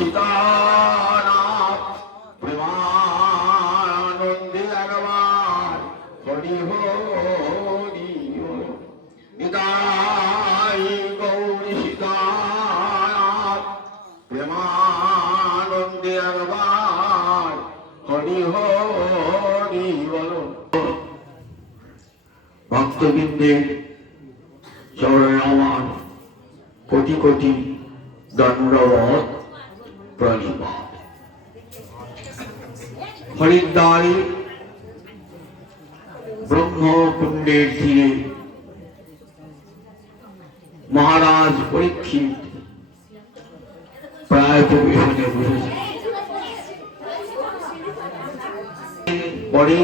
সীতানাথ প্রেমানন্দে একবার হরি হরি নিতাই গৌরী সীতানাথ প্রেমানন্দে একবার হরি হরি বল। ভক্তবৃন্দের চরণে আমার কোটি কোটি দণ্ডবত প্রণিপাত। হরিদ্বারে ব্রহ্মকুণ্ডের তীরে মহারাজ পরীক্ষিত প্রায় পরিবেশনে বসেছে। পরে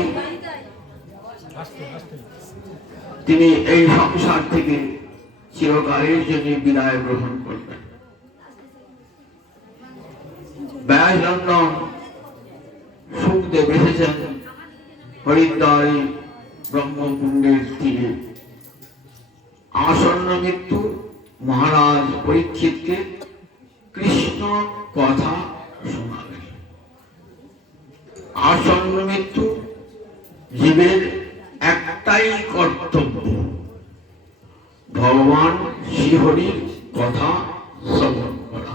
তিনি এই সংসার থেকে চিরকালের জন্য বিদায় গ্রহণ করবেন। ব্যাসনন্দন সুখদেব এসেছেন হরিদ্বারে ব্রহ্মকুণ্ডের তীরে। আসন্ন মৃত্যু মহারাজ পরীক্ষিতকে কৃষ্ণ কথা শোনাবেন। আসন্ন মৃত্যু জীবের একটাই কর্তব্য, ভগবান শ্রীহরির কথা শ্রবণ করা।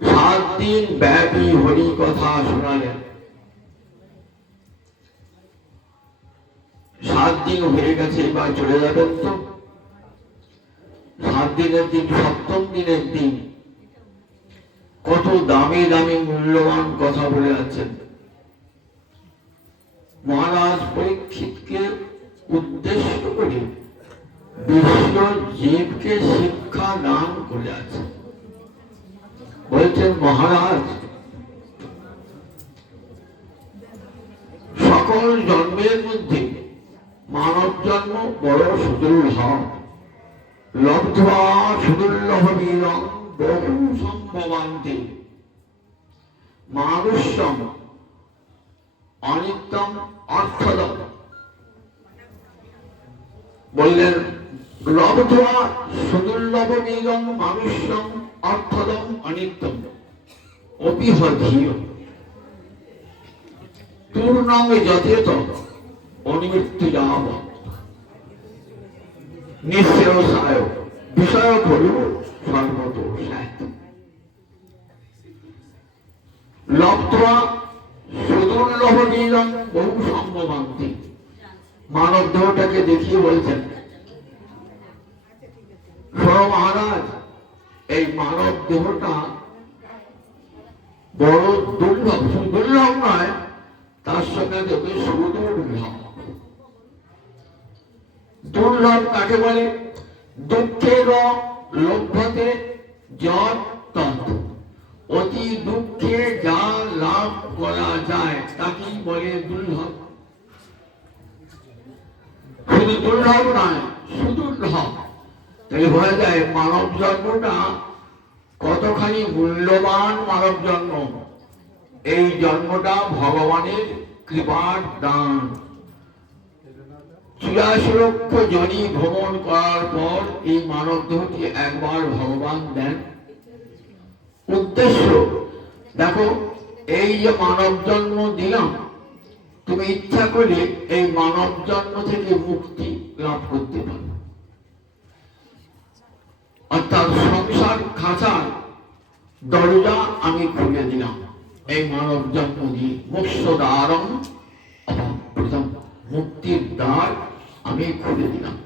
7 দিন ব্যাপী হরি কথা শোনালেন। 7 দিন হয়ে গেছে, এবার চলে যাবেন তো। 7 দিনের দিন, 7ম দিনের দিন কত দামি দামি মূল্যবান কথা বলে আছেন। মহারাজ পরীক্ষিতকে উদ্দেশ্য করে বিশ্ব জীবকে শিক্ষা দান করে আছে। বলছেন, মহারাজ, সকল জন্মের মধ্যে মানব জন্ম বড় সুদুর্লভ। লব্ধ্বা সুদুর্লভমিদং বহু সম্ভবান্তে মানুষ্যম অনিত্যম অর্থদম। বললেন, লব্ধ্বা সুদুর্লভমিদং মানুষ্যম অর্থদম অনিত্যম অপিহ ধীয় পূর্ণং যথেত অনিমৃত্যুযাবৎ নিঃশ্রেয়সায় বিষয় হল সর্বদোষায়। লব্ধ্বা সুদুর্লভমিদং বহু সম্ভবান্তি। মানব দেহটাকে দেখিয়ে বলছেন, মহারাজ, এই মানব দেহটা বড় দুর্লভ। দুর্লভ নয়, তার সঙ্গে দেখবে সুদুর্লভ। দুর্লভ কাকে বলে? দুঃখের লভ্যতে যৎ তৎ। অতি দুঃখে যা লাভ করা যায় তাকেই বলে দুর্লভ। শুধু দুর্লভ নয়, সুদুর্লভ। তাহলে বোঝা যায় মানব জন্মটা কতখানি মূল্যবান। মানব জন্ম, এই জন্মটা ভগবানের কৃপার দান। 84 লক্ষ জনি ভ্রমণ করার পর এই মানব দেহটি একবার ভগবান দেন। উদ্দেশ্য দেখো, এই যে মানব জন্ম দিলাম, তুমি ইচ্ছা করলে এই মানব জন্ম থেকে মুক্তি লাভ করতে পারো। অর্থাৎ সংসার খাঁচার দরজা আমি খুলে দিলাম এই মানব জন্ম দিয়ে। মোক্ষদ্বারং অপাবৃতম, মুক্তির দ্বার আমি খুলে দিলাম।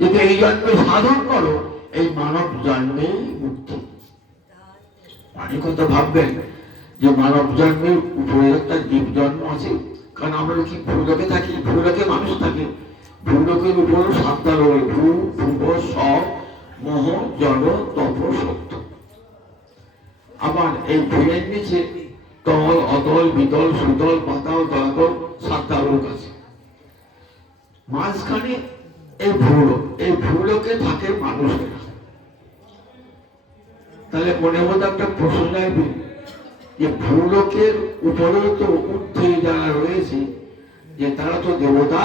যদি এই জন্মে সাধন করো, এই মানব জন্মেই মুক্তি। অনেক কথা ভাববেন যে মানব জন্মের উপরে একটা জীব জন্ম আছে। কারণ আমরা কি ভূলোকে থাকি, ভূলোকে মানুষ থাকে। ভূলোকের উপর 7টা লোক, ভূ, ভূব, স্ব, মোহ, জল, তপ, সত্য। আবার এই ভূয়ের নিচে তল, অতল, বিতল, সুতল, পাতাল, তলাতল 7টা লোক আছে। মাঝখানে এই ভূলোক, এই ভূলোকে থাকে মানুষেরা। তাহলে মনে মধ্যে একটা প্রশ্ন আসবে যে ভূলোকের উপরেও তো ঊর্ধ্বে যারা রয়েছে, যে তারা তো দেবতা,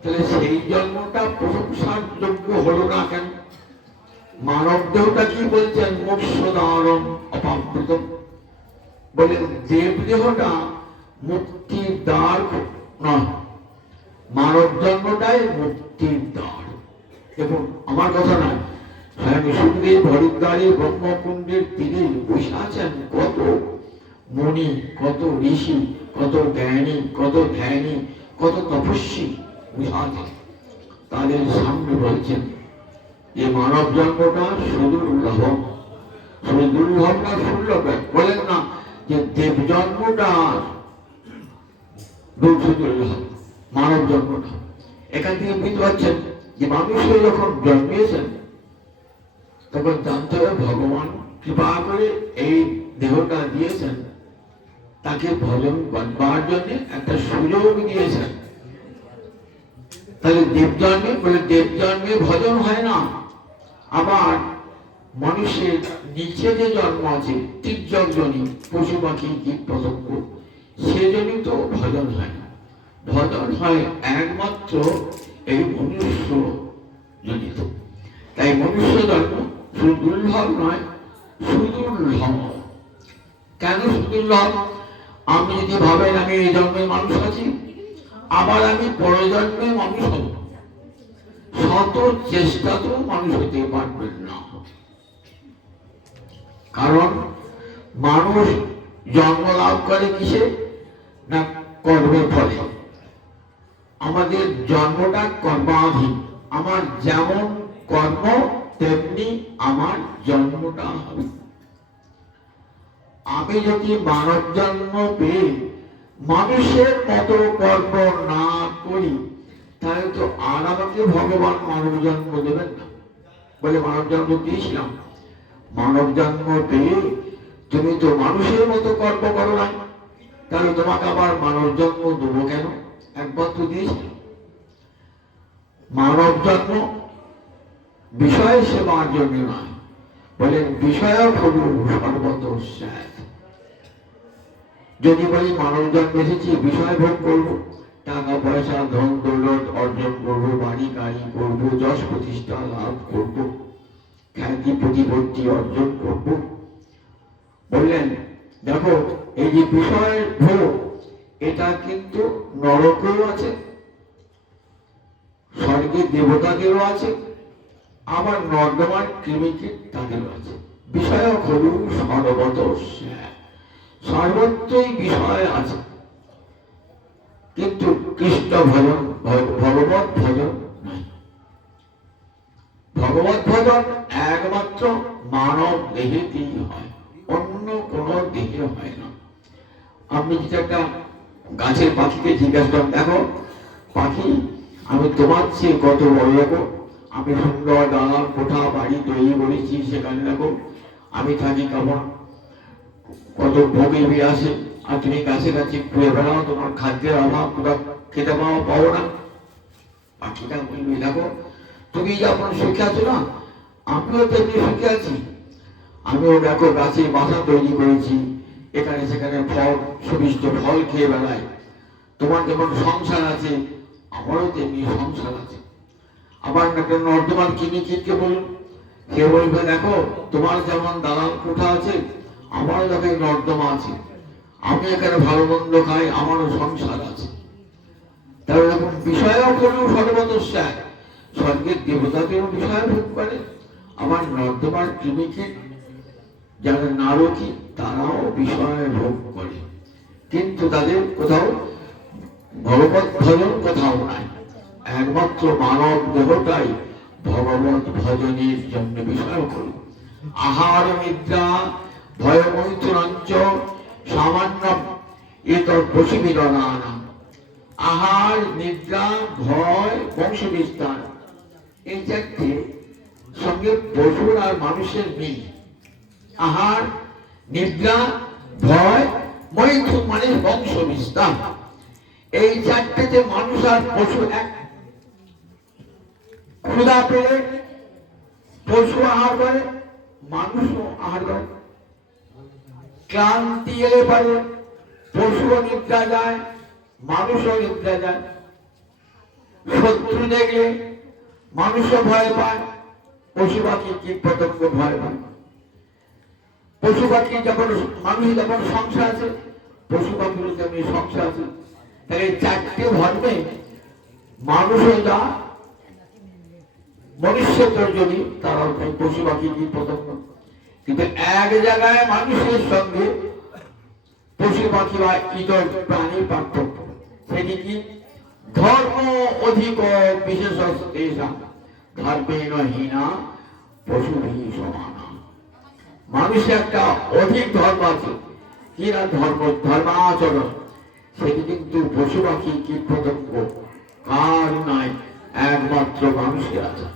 তাহলে সেই জন্মটা প্রশংসার যোগ্য হলো না কেন? মানব দেহটা কি বলছেন? মোক্ষদারম অপাবৃতম। বলেন দেব দেহটা মুক্তির দ্বার নয়, মানব জন্মটাই মুক্তির দ্বার। এবং আমার কথা নয়, স্বামী সুখদেব হরিদ্বারে ব্রহ্মকুণ্ডের তীরে বসে আছেন কত মুনি, কত ঋষি, কত জ্ঞানী, কত ধ্যানী, কত তপস্বী বসে আছেন। তাদের সামনে বলছেন যে মানব জন্মটা সুদুর্লভ, শুধু দুর্লভ না সুলভ। বলেন না যে দেব জন্মটা দুর্লভ, মানব জন্মটা। এখান থেকে বুঝতে পারছেন যে মানুষের যখন জন্মিয়েছেন তখন জানতে হবে ভগবান কৃপা করে এই দেহটা দিয়েছেন, তাকে ভজন করবার জন্য একটা সুযোগ দিয়েছেন। তাহলে দেব জন্মে, বলে দেব জন্মে ভজন হয় না। আবার মানুষের নিচে যে জন্ম আছে তির্যক জনি, পশু পাখি কীট পতঙ্গ, সেজন্যই তো ভজন হয় না। ভজন হয় একমাত্র এই মনুষ্য জনিত। তাই মনুষ্য জন্ম শুধু দুর্লভ নয়, সুদুর্লভ। কেন সুদুর্লভ? আমি যদি ভাবেন আমি এই জন্মে মানুষ আছি, আবার আমি পরজন্মে মানুষ হব, শত চেষ্টা তো মানুষ হতে পারবেন না। কারণ মানুষ জন্ম লাভ করে কিসে? না কর্মের ফলে। আমাদের জন্মটা কর্মাধীন। আমার যেমন কর্ম তেমনি আমার জন্মটা হবে। আমি যদি মানব জন্ম পেয়ে মানুষের মতো কর্ম না করি, তাহলে তো আর আমাকে ভগবান মানব জন্ম দেবেন না। বলে মানব জন্ম দিয়েছিলাম, মানব জন্ম পেয়ে তুমি তো মানুষের মতো কর্ম করো না, তাহলে তোমাকে আবার মানব জন্ম দেবো কেন? একবার তো দিয়েছি। মানব জন্ম বিষয় সেবার জন্য নয়, বলেন বিষয় হল সর্বত। যদি বলি মানব জন্ম এসেছি বিষয় ভোগ করবো, টাকা পয়সা ধন দৌলত অর্জন করবো, বাড়ি গাড়ি করবো, যশ প্রতিষ্ঠা লাভ করবো, খ্যাতি প্রতিপত্তি অর্জন করবো, বললেন দেখো এই যে বিষয়ের ভোগ, এটা কিন্তু নরকেও আছে, স্বর্গের দেবতাদেরও আছে, আবার নর্দমার কৃমিকীট তাদেরও আছে। বিষয় হলু সর্বত, সর্বত্রই বিষয় আছে। কিন্তু কৃষ্ণ ভজন, ভগবত ভজন নাই। ভগবত ভজন একমাত্র মানব দেহেতেই হয়, অন্য কোন দেহে হয় না। আপনি যদি একটা গাছের পাখিকে জিজ্ঞাসা করেন, দেখো পাখি আমি তোমার চেয়ে কত বড়, দেখো আমি সুন্দর দালান কোঠা বাড়ি তৈরি করেছি, সেখানে দেখো আমি থাকি কেমন, কত ভোগে আসে, আর তুমি গাছে গাছে ঘুরে বেড়াও, তোমার খাদ্যের অভাব, কোথাও খেতে পাও না। পাখিটা বলবে দেখো তুমি যখন সুখে আছো না, আমিও তেমনি সুখে আছি। আমিও দেখো গাছে বাসা তৈরি করেছি, এখানে সেখানে ফল সুবিষ্ট ফল খেয়ে বেড়াই। তোমার যেমন সংসার আছে, আমারও তেমনি সংসার আছে। আবার একটা নর্দমার কৃমিকীটকে বলুন, সে বলবে দেখো তোমার যেমন দালান কোঠা আছে, আমারও দেখো নর্দমা আছে, আমি এখানে ভালো মন্দ খাই, আমারও সংসার আছে। তাহলে যখন বিষয় করলেও সর্বতস্যায়, স্বর্গের দেবতাদেরও বিষয় ভোগ করে, আমার নর্দমার কৃমিকীট যারা নারকী তারাও বিষয় ভোগ করে, কিন্তু তাদের কোথাও ভগবত ভজন কোথাও নাই। একমাত্র মানব দেহটাই ভগবত ভজনের জন্য বিষয় হল। আহার নিদ্রা ভয় মৈথুরাঞ্চ সামান্য এত বসুবিদনানা। আহার নিদ্রা ভয় বংশ বিস্তার, এই চারটে সঙ্গে পশুর আর মানুষের মিল। আহার নিদ্রা ভয় মৈথুন মানে বংশ বিস্তার, এই চারটেতে মানুষ আর পশু এক। ক্ষুধা পেলে পশু আহার করে, মানুষও আহার করে। ক্লান্তি এলে পারে পশুও নিদ্রা যায়, মানুষও নিদ্রা যায়। শত্রু দেখলে মানুষও ভয় পায়, পশু পাখি কীট পতঙ্গ ভয় পায়। পশু পাখি যখন মানুষ যখন সংসার আছে, পশু পাখির তেমনি সংসার আছে। তাহলে চারটে ধর্মে মানুষও যা মনুষ্যত্বের জন্য তারা পশু পাখি কীট পতঙ্গ। কিন্তু এক জায়গায় মানুষের সঙ্গে পশু পাখি বা ইতর প্রাণীর পার্থক্য, সেটি কি? ধর্ম অধিক বিশেষ ধর্মেণ হীনা পশুভি সমানা। মানুষের একটা অধিক ধর্ম আছে, কি না? ধর্মাচরণ। সেটি কিন্তু পশু পাখি কীট পতঙ্গ কার নাই, একমাত্র মানুষের আছে।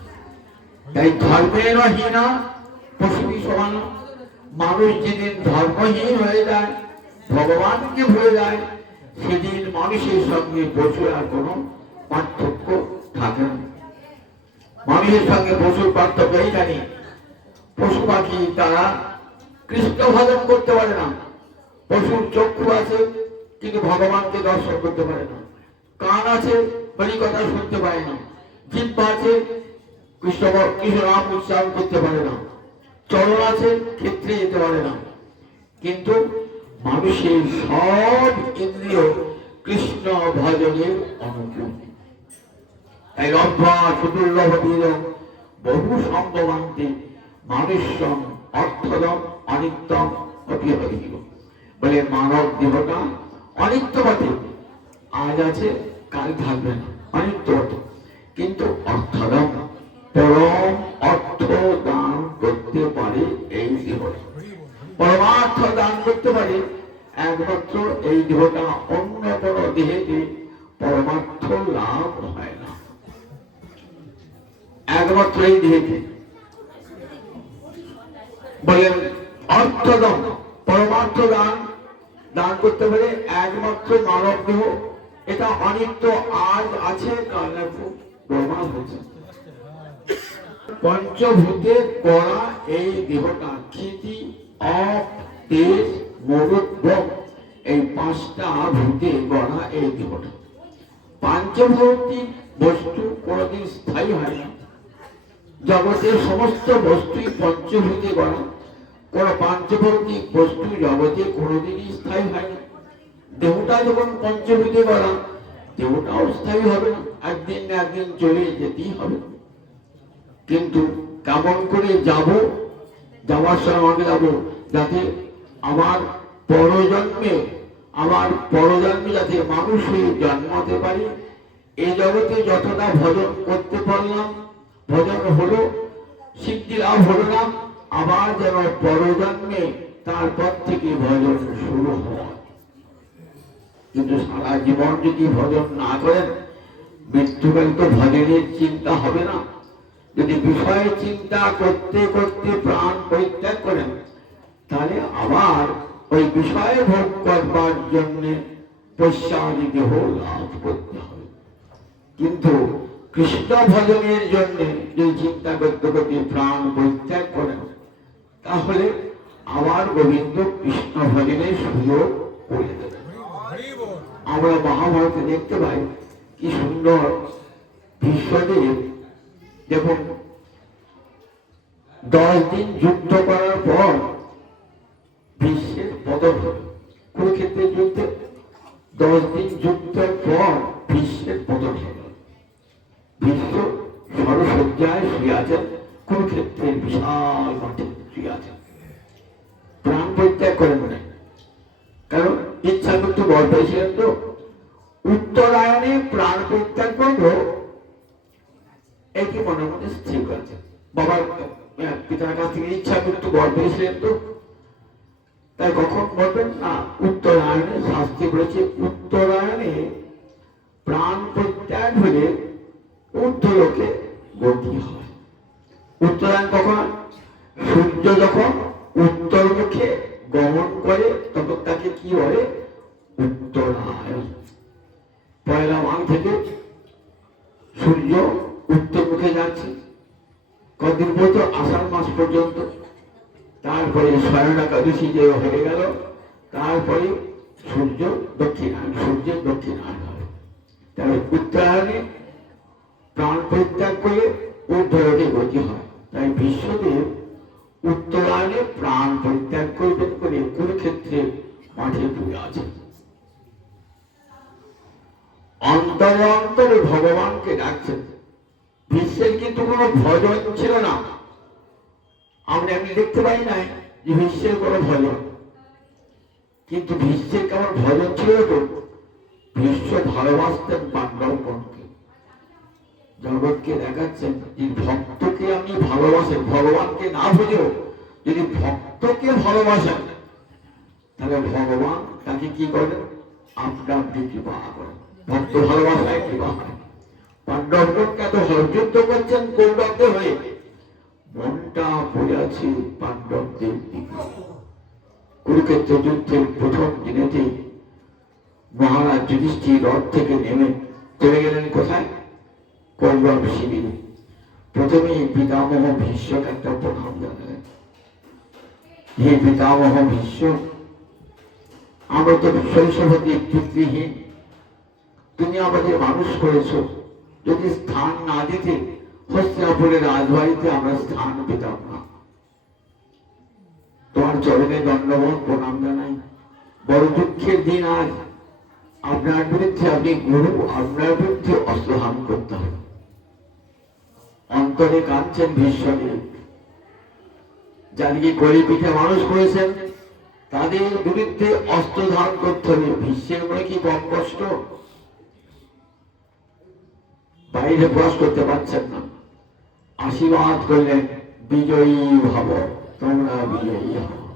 তাই ধর্মেণ হীনা পশুভি সমানা। মানুষ যেদিন ধর্মহীন হয়ে যায়, ভগবানকে ভুলে যায়, সেদিন মানুষের সঙ্গে পশুর আর কোনো পার্থক্য থাকে না। মানুষের সঙ্গে পশুর পার্থক্য এইখানে। পশু পাখি তারা কৃষ্ণ ভজন করতে পারে না। পশুর চক্ষু আছে কিন্তু ভগবানকে দর্শন করতে পারে না। কান আছে, হরি কথা শুনতে পারে না। জিহ্বা আছে, কৃষ্ণ নাম উচ্চারণ করতে পারে না। চরণ আছে, ক্ষেত্রে যেতে পারে না। কিন্তু মানুষের সব ইন্দ্রিয় কৃষ্ণ ভজনের অনুকূল। তাই লব্ধা সুদুর্লভ বীরম বহু সম্ভবান্তে মানুষম অর্থদম অনিত্যম অপিহরিব। বলে মানব দেহটা অনিত্য বটে, আজ আছে কাল থাকবে না, অনিত্য বটে। কিন্তু অর্থদম, পরম অর্থ দান করতে পারে এই দেহটা। পরমার্থ দান করতে পারে একমাত্র এই দেহটা। অন্য কোন দেহেতে পরমার্থ লাভ হয় না, একমাত্র এই দেহেতে। বলেন অর্থদম, পরমার্থ দান দান করতে পারে একমাত্র মানব দেহ। এটা অনিত্য, আজ আছে কাল প্রমাণ হচ্ছে। পঞ্চভূতে গড়া এই দেহটা ক্ষিতি, অপ, তেজ, মরুদ্ভ, এই পাঁচটা ভূতে গড়া এই দেহটা। পাঞ্চভৌতিক বস্তু কোনদিন স্থায়ী হয় না। জগতের সমস্ত বস্তুই পঞ্চভূতে গড়া। কোন পাঞ্চভৌতিক বস্তু জগতে কোনদিনই স্থায়ী হয় না। দেহটা যখন পঞ্চভূতে গড়া, দেহটাও স্থায়ী হবে না, একদিন না একদিন চলে যেতেই হবে। কিন্তু কেমন করে যাব? যাওয়ার সময় আমাকে যাবো যাতে আমার পরজন্মে যাতে মানুষ হয়ে জন্মাতে পারি। এই জগতে যতটা ভজন করতে পারলাম, ভজন হলো, সিদ্ধি লাভ হলো না, আবার যেন পরজন্মে তারপর থেকে ভজন শুরু হয়। কিন্তু সারা জীবন যদি ভজন না করেন, মৃত্যুকাল তো ভজনের চিন্তা হবে না। যদি বিষয় চিন্তা করতে করতে প্রাণ পরিত্যাগ করেন, তাহলে আবার ওই বিষয় ভোগ করবার জন্য পশ্চাদি দেহ লাভ করতে হবে। কিন্তু কৃষ্ণ ভজনের জন্য যদি চিন্তা করতে করতে প্রাণ পরিত্যাগ করেন, তাহলে আবার গোবিন্দ কৃষ্ণ ভজনের সুযোগ করে দেবেন। আমরা মহাভারতে দেখতে পাই কি সুন্দর ভীষ্মদেব দেখুন 10 দিন যুদ্ধ করার পর ভীষ্মের পতন হল। কুরুক্ষেত্রের যুদ্ধে 10 দিন যুদ্ধের পর ভীষ্মের পতন হল। ভীষ্ম সরসজ্জায় শুয়ে আছেন, কুরুক্ষেত্রের বিশাল মাঠে শুয়ে আছেন, প্রাণ পরিত্যাগ করেন না। কারণ ইচ্ছা মৃত্যু বর পেয়েছিলেন তো। উত্তরায়ণে প্রাণ পরিত্যাগ করবো এটি মনে মনে স্থির করেছেন। বাবার পিতার কাছ থেকে ইচ্ছা মৃত্যু বর পেয়েছিলেন তো, তাই কখন বলবেন না? উত্তরায়ণে শাস্তি বলেছে, উত্তরায়ণে প্রাণ পরিত্যাগ হলে ঊর্ধ্বলোকে গতি হয়। উত্তরায়ণ কখন? সূর্য যখন উত্তর মুখে গমন করে তখন তাকে কি বলে? উত্তরায়ণ। পয়লা মাঘ থেকে সূর্য উত্তর মুখে যাচ্ছে, কদিন পর্যন্ত আষাঢ় মাস পর্যন্ত। তারপরে স্বয়ং একাদশী যে হয়ে গেল, তারপরে সূর্যের দক্ষিণায়ন হবে। তাহলে উত্তরায়ণে প্রাণ পরিত্যাগ করলে ঊর্ধ্বলোকে গতি হয়। তাই বিশ্বদেব উত্তরায়ণে প্রাণ পরিত্যাগ করবেন করে কুরুক্ষেত্রে মাঠে পড়ে আছেন। অন্তরে অন্তরে ভগবানকে ডাকছেন। বিশ্বের কিন্তু কোনো ভজন ছিল না। আমরা এমনি দেখতে পাই নাই যে বিশ্বের কোনো ভজন, কিন্তু বিশ্বের কেমন ভজন ছিল তো, বিশ্ব ভালোবাসতেন পাণ্ডবগণকে। জগৎকে দেখাচ্ছেন যে ভক্তকে আপনি ভালোবাসেন, ভগবানকে না বুঝেও যদি ভক্তকে ভালোবাসেন তাহলে ভগবান তাকে কি করেন, আপনার কৃপা করেন। ভক্ত ভালোবাসায় কৃপা করেন। পাণ্ডবগণকে এত যুদ্ধ করছেন কৌরবদের হয়ে, মনটা পড়ে আছে পাণ্ডবদের দিকে। কুরুক্ষেত্র যুদ্ধের প্রথম দিনেতে মহারাজ যুধিষ্ঠির রথ থেকে নেমে চলে গেলেন কোথায়, কৌরব শিবিরে। প্রথমেই পিতামহ ভীষ্মকে একটা প্রণাম জানালেন। হে পিতামহ ভীষ্ম, আমরা তো শৈশবতী পিতৃহীন, তুমি আমাদের মানুষ করেছ, যদি স্থান না দিতে হস্তিনাপুরের রাজবাড়িতে আমরা স্থান পেতাম না। তোমার চরণে দণ্ডবত প্রণাম জানাই। বড় দুঃখের দিন আজ। আপনার বিরুদ্ধে, আপনি গুরু, আপনার বিরুদ্ধে অস্ত্রহান করতে হবে। অন্তরে কাঁদছেন ভীষ্মদেব। যাদেরকে গলি পিঠে মানুষ করেছেন তাদের বিরুদ্ধে অস্ত্র ধারণ করতে হবে। ভীষ্মের মনে কি কম কষ্ট? বাইরে প্রকাশ করতে পারছেন না। আশীর্বাদ করলেন, বিজয়ী ভব, তোমরা বিজয়ী হও।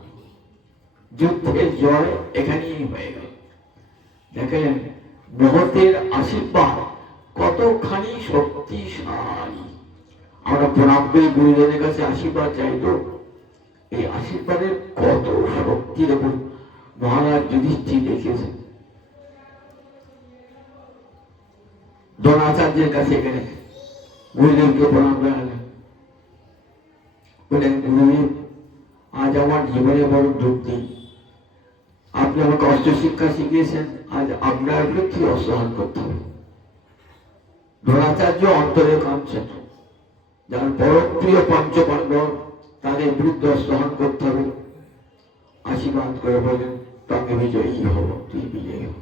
যুদ্ধের জয় এখানেই হয়ে গেল। দেখেন মহতের আশীর্বাদ কতখানি শক্তিশালী। আমরা প্রণাম করি গুরুজনের কাছে আশীর্বাদ চাই, তো এই আশীর্বাদের কত শক্তি দেখুন মহারাজ যুধিষ্ঠির দেখেছেন। দ্রোণাচার্যের কাছে এখানে গুরুদেবকে প্রণাম জানালেন। বললেন, গুরুদেব, আজ আমার জীবনে বড় দুঃখ দিন। আপনি আমাকে অস্ত্র শিক্ষা শিখিয়েছেন, আজ আপনার বিরুদ্ধে অস্ত্রহান করতে হবে। দ্রোণাচার্য অন্তরে কাঁদছেন। যার বড় প্রিয় পঞ্চপাণ্ডব, তাদের বিরুদ্ধে অস্ত্রহান করতে হবে। আশীর্বাদ করে বলেন, তবে বিজয়ী হব, তুই বিজয়ী হব।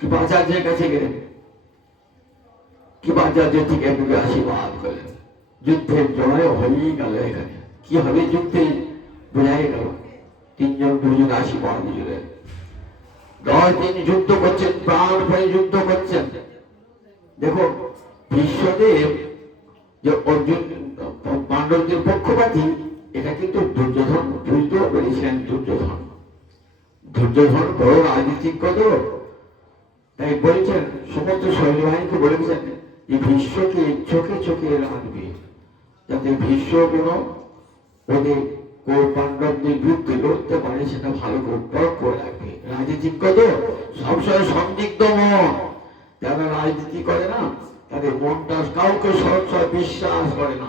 কৃপাচার্যের কাছে গেলেন। কৃপাচার্য থেকে একদিকে আশীর্বাদ করলেন। যুদ্ধের জয় হয়েই গেল। এখানে কি হবে যুদ্ধে বোঝাই গেল। তিনজন দুজন আশীর্বাদ দিলেন। 10 দিন যুদ্ধ করছেন, প্রাণপণে যুদ্ধ করছেন। দেখো বিশ্বদেব যে অর্জুন পাণ্ডবদের পক্ষপাতী, এটা কিন্তু দুর্যোধন বুঝতেও পেরেছিলেন। দুর্যোধন বড় রাজনীতিক কত, তাই বলেছেন সমস্ত সৈন্যবাহিনীকে বলেছেন যে ভীষ্মকে চোখে চোখে রাখবে, যাতে ভীষ্ম কোন ওদের পাণ্ডবদের বিরুদ্ধে লড়তে পারে, সেটা ভালো করে তর্ক করে রাখবে। রাজনীতিক কত সবসময় সন্দিগ্ধ মন, যারা রাজনীতি করে না তাদের মনটা কাউকে সবসময় বিশ্বাস করে না।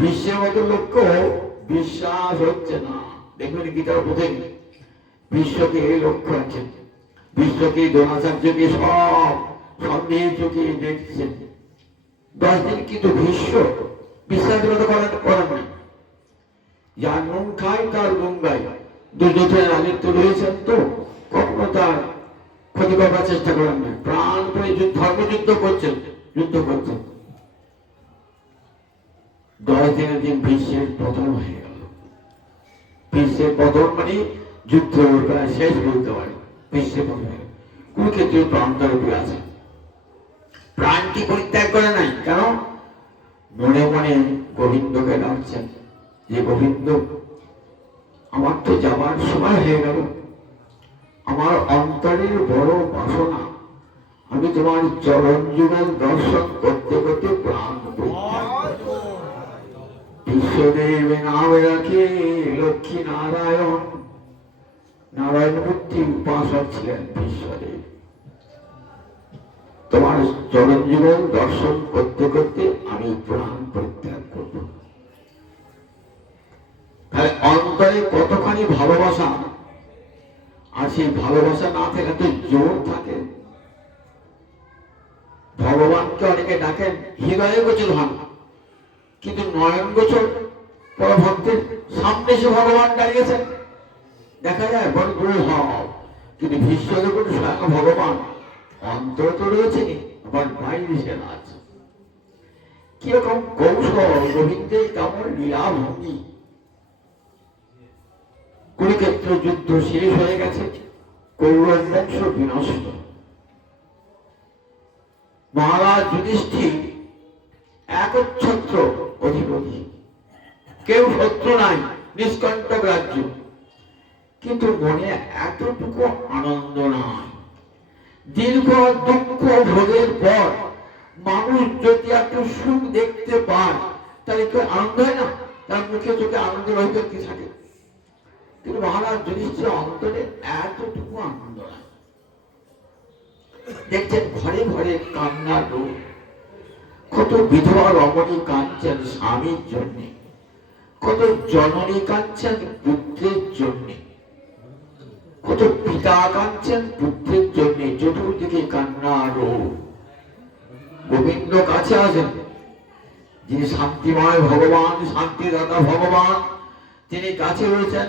বিশ্বের মতো লোককে বিশ্বাস হচ্ছে না। দেখবেন গীতার প্রথমে বিশ্বকে এই লক্ষ্য আছেন, বিশ্বকে দ্রোণাচার্যকে সব সন্দেহ চোখে দেখছেন। 10 দিন কিন্তু ভীষ্ম বিশ্বাসঘাত করেন না। যার নুন খায় তার নুন গায়। দুর্যোধনের রাজত্ব রয়েছেন তো কখনো তার ক্ষতি করার চেষ্টা করেন না। প্রাণ করে ধর্মযুদ্ধ করছেন, যুদ্ধ করছেন। 10 দিনের দিন বিশ্বের পতন হয়ে গেল। বিশ্বের পতন মানে যুদ্ধ প্রায় শেষ বলতে পারে। বিশ্বের পতন হয়ে গেল। কুরুক্ষেত্রের প্রান্তরে পড়ে আছে। প্রাণটি পরিত্যাগ করে নাই। কেন? মনে মনে গোবিন্দকে ডাকছেন যে গোবিন্দ, আমার তো যাবার সময় হয়ে গেল। আমার অন্তরের বড় বাসনা, আমি তোমার চরণ যুগল দর্শন করতে করতে প্রাণ পরিত্যাগ করব। বিশ্বদেব নাম রাখে লক্ষ্মী নারায়ণ, নারায়ণ মূর্তি উপাসক ছিলেন বিশ্বদেব। তোমার চরণ যুগল দর্শন করতে করতে আমি প্রাণ পরিত্যাগ করব। তাহলে অন্তরে কতখানি ভালোবাসা, আর সেই ভালোবাসা না থাকে তো জোর থাকে। ভগবানকে অনেকে ডাকেন হৃদয়ে গোচর হন, কিন্তু নয়ন গোচর বড় ভক্তের সামনে এসে ভগবান দাঁড়িয়েছেন, দেখা যায় বড় দুর্লভ। কিন্তু ভীষ্ম যখন স্বয়ং ভগবান অন্তর তো রয়েছে, আবার বাইরে সে আছে। কিরকম কৌশল, গোবিন্দের কেমন লীলা ভঙ্গি। কুরুক্ষেত্র যুদ্ধ শেষ হয়ে গেছে, কৌরব বংশ বিনষ্ট। মহারাজ যুধিষ্ঠির একচ্ছত্র অধিপতি, কেউ শত্রু নাই, নিষ্কণ্টক রাজ্য। কিন্তু মনে এতটুকু আনন্দ নাই। দীর্ঘ দুঃখ ভোগের পর মানুষ যদি একটু সুখ দেখতে পায় তাহলে কেউ আনন্দ হয় না? তার মুখে চোখে আনন্দ অভিব্যক্তি থাকে। কিন্তু মহারাজ যুধিষ্ঠির অন্তরে এতটুকু আনন্দ নাই। দেখছেন ঘরে ঘরে কান্নার রোগ, কত বিধবা রমণী কাঁদছেন স্বামীর জন্য, কত জননী কাঁদছেন পুত্রের জন্য, কত পিতা কাঁদছেন পুত্রের জন্য, চতুর্দিকে কান্নার রোগ। গোবিন্দ কাছে আসেন, যিনি শান্তিময় ভগবান, শান্তিদাতা ভগবান, তিনি কাছে রয়েছেন,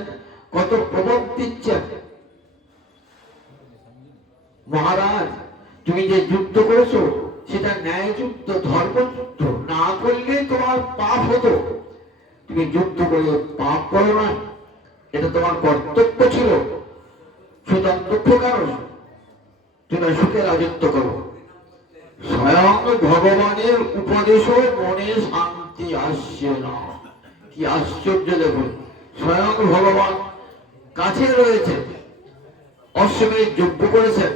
কত প্রবোধ দিচ্ছেন। মহারাজ, তুমি যে যুদ্ধ করেছো সেটা ন্যায় যুদ্ধ, ধর্মযুদ্ধ, না করলে তোমার পাপ হতো। তুমি যুদ্ধ করে পাপ করো না, এটা তোমার কর্তব্য ছিল। সুতরাং দুঃখ কারণ তুমি সুখে রাজত্ব করো। স্বয়ং ভগবানের উপদেশও মনে শান্তি আসছে না। কি আশ্চর্য দেখুন, স্বয়ং ভগবান কাছে রয়েছে, অশ্বমেধ যজ্ঞ করেছেন,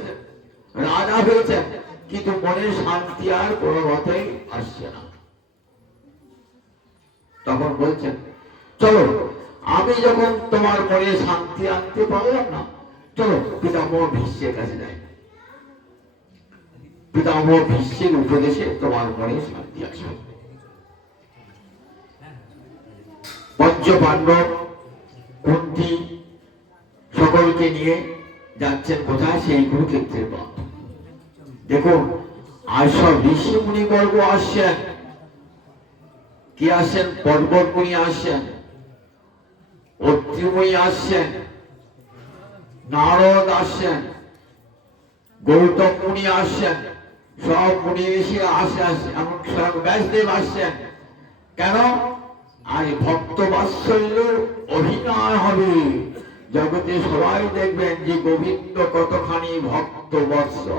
রাজা হয়েছেন, কিন্তু মনে শান্তি আর কোনো মতেই আসছে না। তখন বলছেন, চলো, আমি যখন তোমার মনে শান্তি আনতে পারলাম না, চলো পিতামহ ভীষ্মের কাছে যাই। পিতামহ ভীষ্মের উপদেশে তোমার মনে শান্তি আসবে। পঞ্চ পাণ্ডব, কুন্তি সকলকে নিয়ে যাচ্ছেন কোথায়? সেই কুরুক্ষেত্রের পথ। দেখুন, আর সব ঋষি মুনিবর্গ আসছেন। কি আসছেন? পর্বত মুনি আসছেন, অত্রি মুনি আসছেন, নারদ আসছেন, গৌতম মুনি আসছেন, সব মুনি ঋষি আসে আসছে, এমন সব ব্যাসদেব আসছেন। কেন? আজ ভক্ত বাৎসল্যের অভিনয় হবে। জগতে সবাই দেখবেন যে গোবিন্দ কতখানি ভক্ত বৎসল,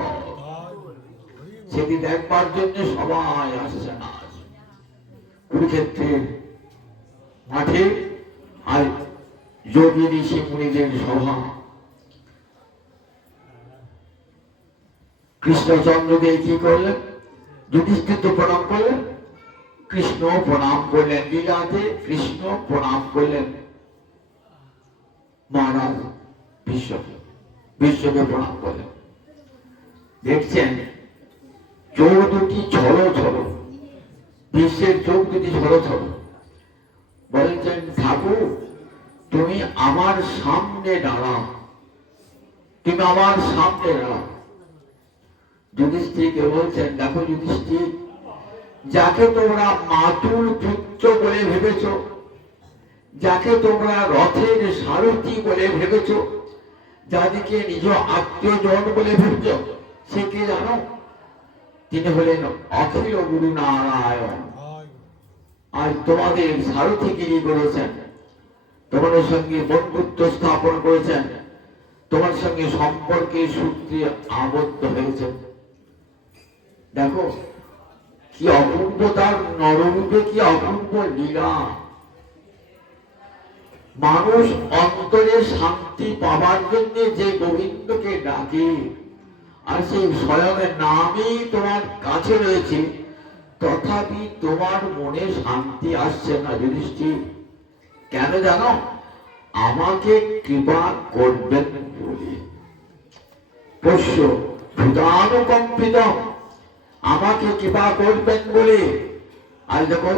সেটি দেখবার জন্য সবাই আসছে না। কুরুক্ষেত্রের মাঠে আর যোগী ঋষি মুনিদের সভা। কৃষ্ণচন্দ্রকে কি করলেন? যুধিষ্ঠির তো প্রণাম করলেন, কৃষ্ণ প্রণাম করলেন, লীলাতে কৃষ্ণ প্রণাম করলেন মহারাজ বিশ্বকে, বিশ্বকে প্রণাম করলেন। দেখছেন চোখ দুটি ছলো ছলো, বিশ্বের চোখ দুটি ছলো ছলো। বলছেন, ঠাকুর তুমি আমার সামনে দাঁড়াও, তুমি আমার সামনে দাঁড়াও। যুধিষ্ঠিরকে বলছেন, দেখো যুধিষ্ঠির, যাকে তোমরা মাতুল পুত্র বলে ভেবেছ, যাকে তোমরা রথের সারথি বলে ভেবেছ, যাদেরকে নিজ আত্মীয়জন বলে ভেবেছ, সে কে জানো? তিনি হলেন অখিল গুরু নারায়ণ। আর তোমাদের সারথিগিরি করেছেন, তোমাদের সঙ্গে বন্ধুত্ব স্থাপন করেছেন, তোমার সঙ্গে সম্পর্কের সূত্রে আবদ্ধ হয়েছে। দেখো কি অপূর্ব তার নররূপে, কি অপূর্ব লীলা। মানুষ অন্তরে শান্তি পাবার জন্য যে গোবিন্দকে ডাকে, আর সেই স্বয়ংের নামই তোমার কাছে রয়েছে, তথাপি তোমার মনে শান্তি আসছে না। যুধিষ্ঠির, কেন জানো? আমাকে কৃপা করবেন বলে। পোষ্য ভূতানুকম্পিত, আমাকে কৃপা করবেন বলে। আর দেখো,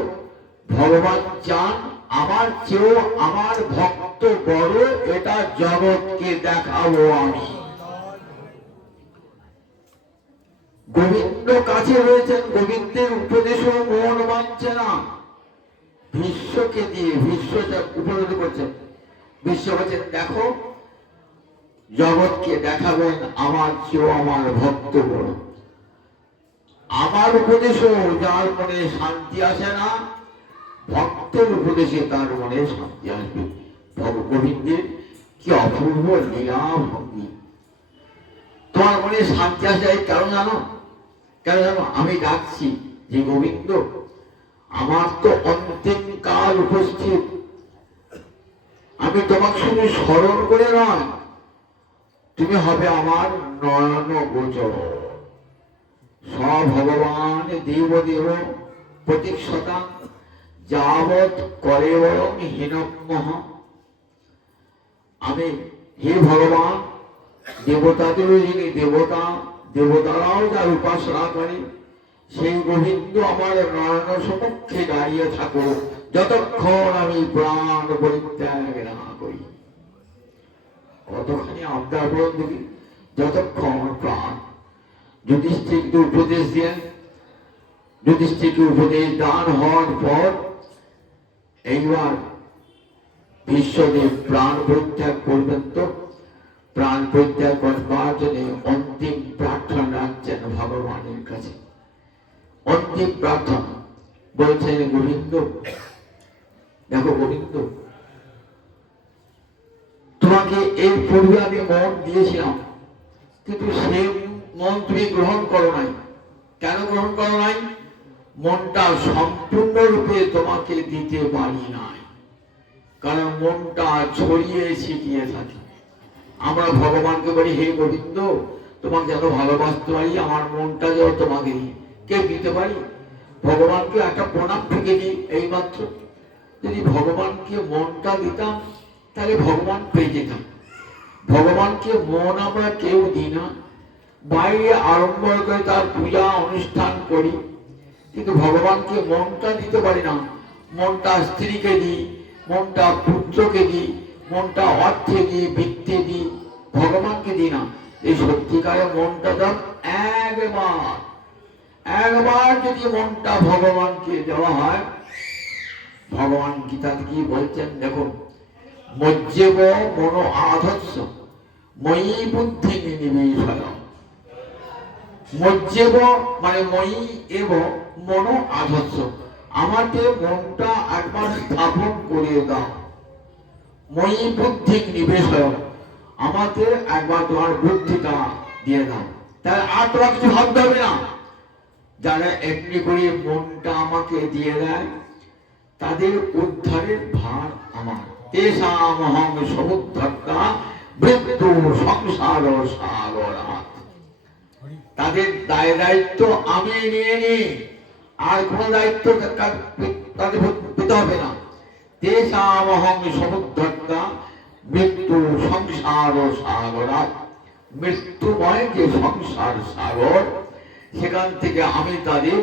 ভগবান চান আমার চেয়েও আমার ভক্ত বড়, এটা জগৎকে দেখাবো আমি। গোবিন্দ কাছে রয়েছেন, গোবিন্দের উপদেশও মন মানছে না। বিশ্বকে দিয়ে বিশ্বটা উপলব্ধ করছেন। বিশ্ব বলছে দেখো জগৎকে দেখাবেন আমার চেয়েও আমার ভক্ত বড়। আমার উপদেশও যার মনে শান্তি আসে না, ভক্তের উপদেশে তার মনে শান্তি আসবে। গোবিন্দের কি অপূর্ব লীলা ভঙ্গি। তোমার মনে শান্তি আসে কেন জানো? কেন জানো? আমি ডাকছি যে গোবিন্দ আমার তো অন্তিম কাল উপস্থিত, আমি তোমাকে শুধু স্মরণ করে নয়, তুমি হবে আমার নয়ন গোচর। ভগবান দেবদেব প্রতীক্ষতা যাবৎ করে বরং হীনমহ। আমি হে ভগবান, দেবতাদেরও যিনি দেবতা, দেবতারাও যার উপাসনা করে, সেই গোবিন্দ আমার নয়ন সমক্ষে দাঁড়িয়ে থাকো যতক্ষণ আমি প্রাণ পরিত্যাগ না করি। কতখানি আবদার বলুন দেখি, যতক্ষণ প্রাণ। যুধিষ্ঠিরকে উপদেশ দেন, যুধিষ্ঠিরকে উপদেশ দান হওয়ার পর এইবার বিশ্বদেব প্রাণ পরিত্যাগ করবেন। তো প্রাণ পরিত্যাগ করবার জন্য অন্তিম প্রার্থনা রাখছেন ভগবানের কাছে। অন্তিম প্রার্থনা বলছেন গোবিন্দ, দেখো গোবিন্দ, তোমাকে এই পূর্বে আমি মন দিয়েছিলাম, কিন্তু সে মন তুমি গ্রহণ করো নাই। কেন গ্রহণ করো নাই? মনটা সম্পূর্ণরূপে তোমাকে দিতে পারি নাই, কারণ মনটা ছড়িয়ে ছিটিয়ে থাকে। আমরা ভগবানকে বলি হে গোবিন্দ, তোমাকে যত ভালোবাসতে পারি, আমার মনটা যেন তোমাকে দিই। কে দিতে পারি? ভগবানকে একটা প্রণাম থেকে দিই এইমাত্র। যদি ভগবানকে মনটা দিতাম তাহলে ভগবান পেয়ে যেতাম। ভগবানকে মন আমরা কেউ দিই না, বাইরে আড়ম্বর করে তার পূজা অনুষ্ঠান করি, কিন্তু ভগবানকে মনটা দিতে পারি না। মনটা স্ত্রীকে দিই, মনটা পুত্রকে দিই, মনটা অর্থে দিই, বৃত্তে দিই, ভগবানকে দিই না। এই সত্যিকারে মনটা দাম একবার। একবার যদি মনটা ভগবানকে দেওয়া হয়, ভগবান গীতাতে কি বলছেন দেখুন, মজ্জেব মনো আধস্য ময়ী বুদ্ধি নিবেশয়। মজ্জেব মানে ময়ী এব মনো আধস্য, আমাকে মনটা একবার স্থাপন করে দাও। ময়ী বুদ্ধি নিবেশয়, আমাকে একবার তোমার বুদ্ধিটা দিয়ে দাও, তাহলে আর তোমার কিছু ভাবতে হবে না। যারা এমনি করে মনটা আমাকে দিয়ে দেয়, তাদের উদ্ধারের ভার আমার। তেষামহং সমুদ্ধর্তা মৃত্যু সংসার সাগরাৎ। তাদের দায় দায়িত্ব আমি নিয়ে নিই, আর কোন দায়িত্ব তাদের পেতে হবে না। তেষামহং সমুদ্ধর্তা মৃত্যু সংসার সাগরাৎ। মৃত্যুময় যে সংসার সাগর, সেখান থেকে আমি তাদের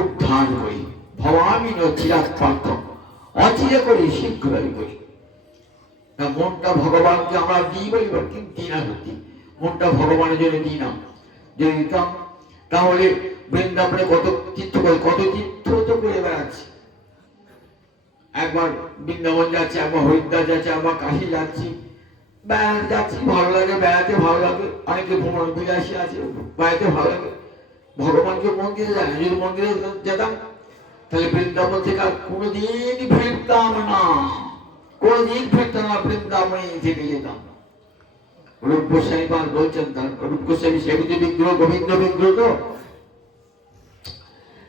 উদ্ধার করি। ভবামি চিরাৎ পার্থ, অচিরে করি শীঘ্রই করি। মনটা ভগবানকে আমরা দিই বলি, কিন্তু দিই না। সত্যি মনটা ভগবানের জন্য দিই না। যদি দিতাম তাহলে বৃন্দাবনে কত তীর্থ করে, কত তীর্থ তো করে বেড়াচ্ছি। একবার বৃন্দাবন যাচ্ছি, একবার হরিদ্বার যাচ্ছি, একবার কাশী যাচ্ছি, বেড়াতে যাচ্ছি, ভালো লাগে, বেড়াতে ভালো লাগে। অনেকে ভ্রমণ বিলাসী আছে, বেড়াতে ভালো লাগে। ভগবানকে মন্দিরে যায় না। যদি মন্দিরে যেতাম তাহলে বৃন্দাবন থেকে আর কোনোদিন ফিরতাম না, কোনোদিন ফিরতাম না, বৃন্দাবনে থেকে যেতাম। রূপ গোস্বামী পাল বলছেন, তার রূপ গোস্বামী সেবিত বিগ্রহ, গোবিন্দ বিগ্রহ তো,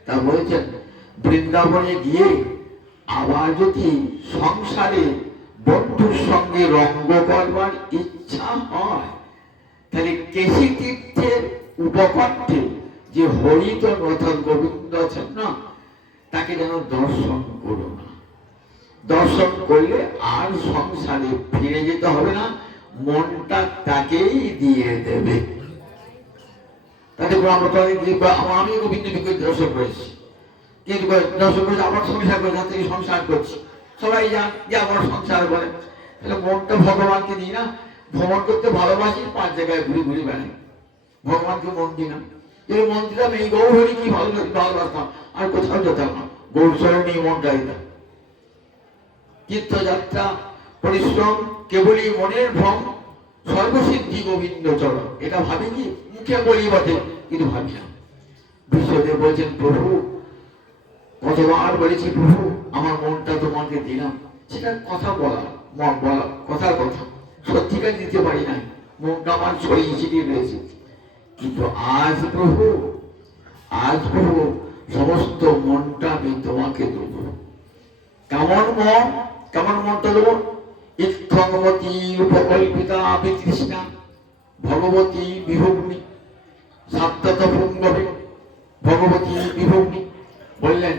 তা বলছেন বৃন্দাবনে গিয়ে আবার যদি সংসারে বন্ধুর সঙ্গে রঙ্গ করবার ইচ্ছা হয়, তাহলে কেশী তীর্থের উপকণ্ঠে যে হরিত অর্থাৎ গোবিন্দ আছেন না, তাকে যেন দর্শন করো না। দর্শন করলে আর সংসারে ফিরে যেতে হবে না, মনটা তাকেই দিয়ে দেবে। তাতে আমি গোবিন্দ বিগ্রহ দর্শন করেছি, কিন্তু দর্শন করেছি আবার সংসার করে, যার থেকে সংসার করছি। সবাই যান যে আমার সংসার করে, তাহলে মনটা ভগবানকে দিই না। ভ্রমণ করতে ভালোবাসি, 5 জায়গায় ঘুরে ঘুরে বেড়াই, ভগবানকে মন দিই না। যদি মন দিতাম এই গৌরহরি কি ভালোবাসতাম, আর কোথাও যেতাম না, গৌর চরণে মনটা দিতাম। তীর্থযাত্রা পরিশ্রম কেবলই মনের ভ্রম, সর্বসিদ্ধি গোবিন্দ চরণ। এটা ভাবি কি, মুখে বলি বটে কিন্তু ভাবি না। বিশ্বদেব বলছেন, প্রভু কতবার বলেছি প্রভু আমার মনটা তোমাকে দিলাম, সেটা কথা বলা কথার কথা, সত্যিকার দিতে পারি নাই, মনটা আমার ছড়িয়ে ছিটিয়ে রয়েছে। কিন্তু আজ প্রভু সমস্ত মনটা আমি তোমাকে দেবো। কেমন মন, কেমন মনটা দেবো? ইত্থমতী উপকল্পিতা বিতৃষ্ণা ভগবতী বিভগ্নি সাত্তত পুঙ্গবে ভগবতী বিভগ্নি। বললেন,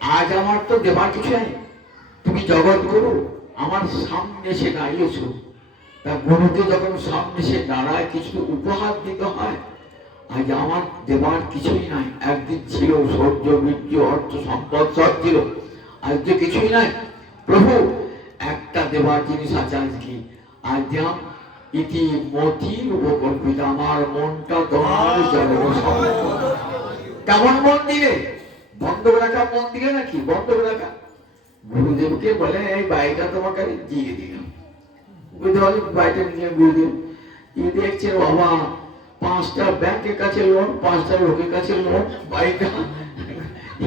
আজ আমার তো দেবার কিছু নেই, তুমি জগৎ গুরু আমার সামনে এসে দাঁড়িয়েছ, তা গুরুকে যখন সামনে এসে দাঁড়ায় কিছু উপহার দিতে হয়। আজ আমার দেবার কিছুই নাই। একদিন ছিল সৌর্য বীর্য অর্থ সম্পদ সব ছিল, আজ তো কিছুই নাই। প্রভু একটা দেবার জিনিস আছে আজকে, আজ দিলাম ইতি মতির উপকল্পিত, আমার মনটা তোমার জন্ম। কেমন মন দিলে? বন্ধ রাখা মন দিলে নাকি? বন্ধ রাখা। গুরুদেবকে বলে, এই বাড়িটা তোমাকে আমি দিয়ে দিলাম। বুঝতে পারলি, বাড়িটা নিয়ে গুরুদেব দেখছে বাবা 5টা ব্যাংকের কাছে লোন, 5টা লোকের কাছে লোন, বাড়িটা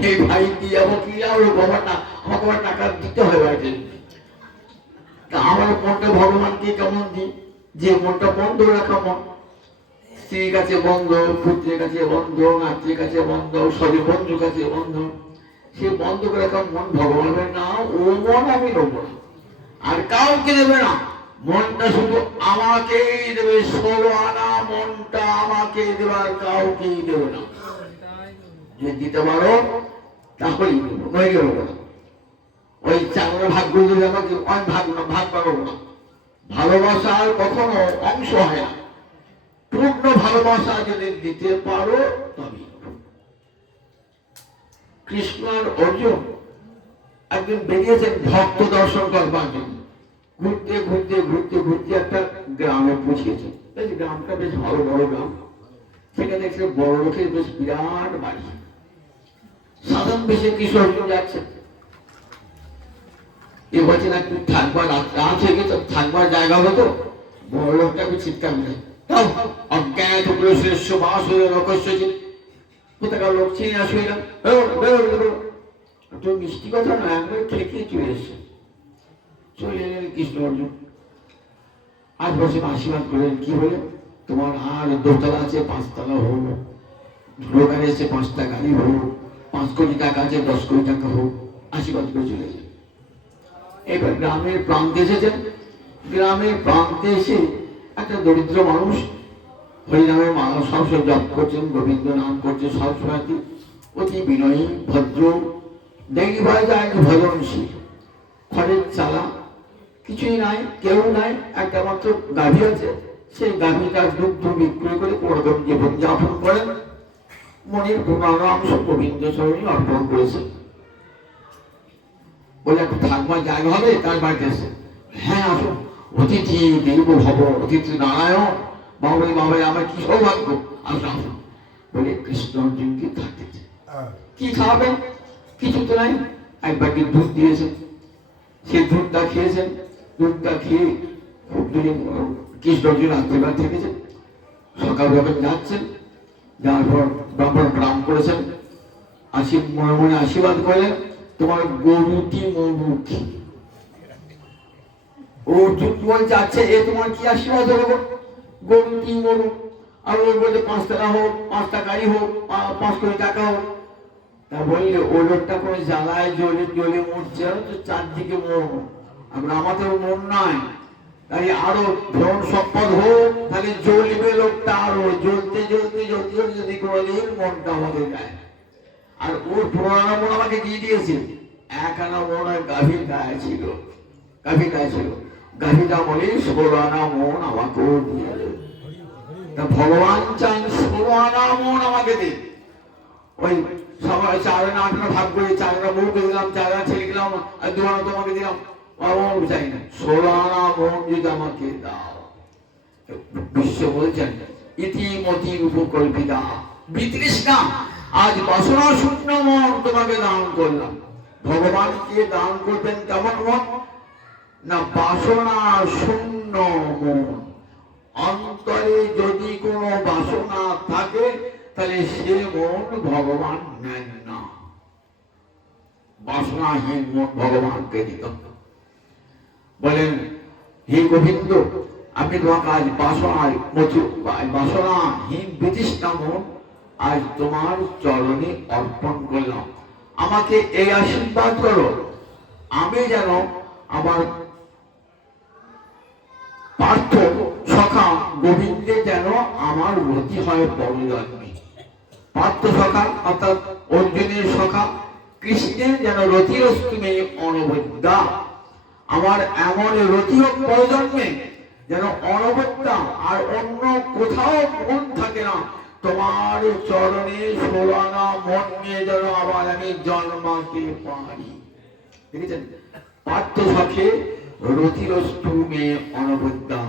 এই ভাই দিয়ে যাবো কি যাবো বাবা, না আমাকে আবার টাকা দিতে হয় বাড়িতে। তা আমার মনটা ভগবানকে কেমন দিই, যে মনটা বন্ধ রাখা মন, স্ত্রীর কাছে বন্ধ, পুত্রের কাছে বন্ধ, আত্মীয় কাছে বন্ধ, স্বজন বন্ধুর কাছে বন্ধ, সে বন্ধ করে রাখা মন ভগবানের না, ও মন আমি নেবো না, আর কাউকে দেবে না। মনটা শুধু আমাকেই দেবে, 16 আনা মনটা আমাকে দেবার, কাউকেই দেবে না। যদি দিতে পারো তাহলেই দেবো, নইলে দেবো না। ওই চাকরের ভাগ্য দিলে আমাকে ভাগ পাবো না। ভালোবাসার কখনো অংশ হয় না, পূর্ণ ভালোবাসা যদি দিতে পারো তবে। কৃষ্ণ আর অর্জুন একদিন বেরিয়েছেন ভক্ত দর্শন করবার জন্য। ঘুরতে ঘুরতে ঘুরতে ঘুরতে একটা গ্রামে পৌঁছিয়েছেন। গ্রামটা বেশ ভালো বড় গ্রাম। সেখানে দেখছে বড় লোকের বেশ বিরাট বাড়ি। সাধারণ বেশে কৃষ্ণ অর্জুন যাচ্ছে, এ বলছেন একটু থাকবার, রাত হয়ে গেছে, থাকবার জায়গা হতো। বড় লোকটাকে চিৎকার করে, অজ্ঞাত পুরুষের বাস হয়ে রকস্যচিত, কোথাকার লোক চিনে আসলাম, তো মিষ্টি কথা না, একবার ঠেকে চলে এসছে। চলে এলেন কৃষ্ণ অর্জুন, আজ বসে আশীর্বাদ করলেন। কি বলে, তোমার আর 2 তলা আছে, 5 তলা হোক, দোকানে এসে 5টা গাড়ি হোক, 5 কোটি টাকা আছে, 10 কোটি টাকা হোক, আশীর্বাদ করে চলে যায়। এবার গ্রামের প্রান্তে এসেছেন। গ্রামের প্রান্তে এসে একটা দরিদ্র মানুষ হরিনামের মালা সবসময় জপ করছেন, গোবিন্দ নাম করছে সবসময়, অতি বিনয়ী ভদ্র, দেখি ভাই যায় ভজনশীল, খড়ের চালা, কিছুই নাই, কেউ নাই, একটা মাত্র গাভী আছে। সেই গাভীটার দুগ্ধ বিক্রয় করে কোনোরকম জীবন যাপন করেন, মনের পূর্ণাংশ গোবিন্দ চরণে অর্পণ করেছেন। বলে একটু থাকবার জায়গা হবে তার বাড়িতে এসে, হ্যাঁ আসুন, অতিথি দেব ভব, অতিথি নারায়ণ, বাবা বাবা আমার কি সৌভাগ্য, আসুন আসুন। বলে কৃষ্ণ অর্জুনকে থাকতে কি খাওয়াবেন, কিছু তো নাই, এক বাটি দুধ দিয়েছেন, সে দুধটা খেয়েছেন। দুধটা খেয়ে খুব দূরে কৃষ্ণ অর্জুন আত্মীয় থেকেছেন। সকাল যখন যাচ্ছেন, যাওয়ার পর ব্রাহ্মণ প্রণাম করেছেন, মনে মনে আশীর্বাদ করলেন, তোমার গরুটি মরুটি। অর্জুন বলছে, আচ্ছা এ তোমার কি আশীর্বাদ হলো? গরুটি মরু। আর ওই বলছে 5 টাকা হোক, 5টা গাড়ি হোক, 5 কোটি টাকা হোক। তা বললে ও লোকটা কোনো জ্বালায় জ্বলে জ্বলে মরছে, তো 4 দিকে মরবো, আমরা আমাদের মন নাই, তাই আরো ধন সম্পদ হোক, তাহলে জ্বলবে লোকটা, আরো জ্বলতে জ্বলতে জ্বলতে জ্বলতে যদি কোনোদিন মনটা আমাদের গায়ে। আর ওর 15 আনা মন আমাকে দিয়ে দিয়েছে, 1 আনা মন আর গাভীর গায়ে ছিল, গাভীটা বলে 16 আনা মন আমাকেও দিয়ে দেবে। তা ভগবান চান 16 আনা মন আমাকে দিন। ওই সবাই 4 আনা 8 আনা ভাগ করে 4 আনা বউকে দিলাম, 4 আনা ছেলে দিলাম, আর 2 আনা তোমাকে দিলাম, চাই না, 16 আনা মন যদি আমাকে দাও। বিশ্ব বলছেন, ইতিমতি উপকল্পিতা বিতৃষ্ণা, আজ বাসনা শূন্য মন তোমাকে দান করলাম। ভগবানকে দান করবেন কেমন মন? না বাসনা শূন্য মন। অন্তরে যদি কোনো বাসনা থাকে তাহলে সে মন ভগবান নেন না। বাসনাহীন মন ভগবানকে দিত। বলেন, হে গোবিন্দ, আমি তোমাকে আজ বাসনাহীন বিতৃষ্ণা মন আজ তোমার চরণে অর্পণ করলাম। আমাকে এই আশীর্বাদ করো, আমি যেন আমার পার্থ সখা গোবিন্দে যেন আমার রতি হয় পরজন্মে। পার্থ সখা অর্থাৎ অর্জুনের সখা কৃষ্ণের যেন রতিরস্তু নেই অনবদ্যা, আমার এমন রতি হোক পরজন্মে যেন অনবদ্যা, আর অন্য কোথাও মন থাকে না, তোমার চরণে সোলানা মন নিয়ে যেন আবার আমি জন্মাতে পারি। দেখেছেন, পার্থ সখে রতিরস্তু মেয়ে অনবদ্যা,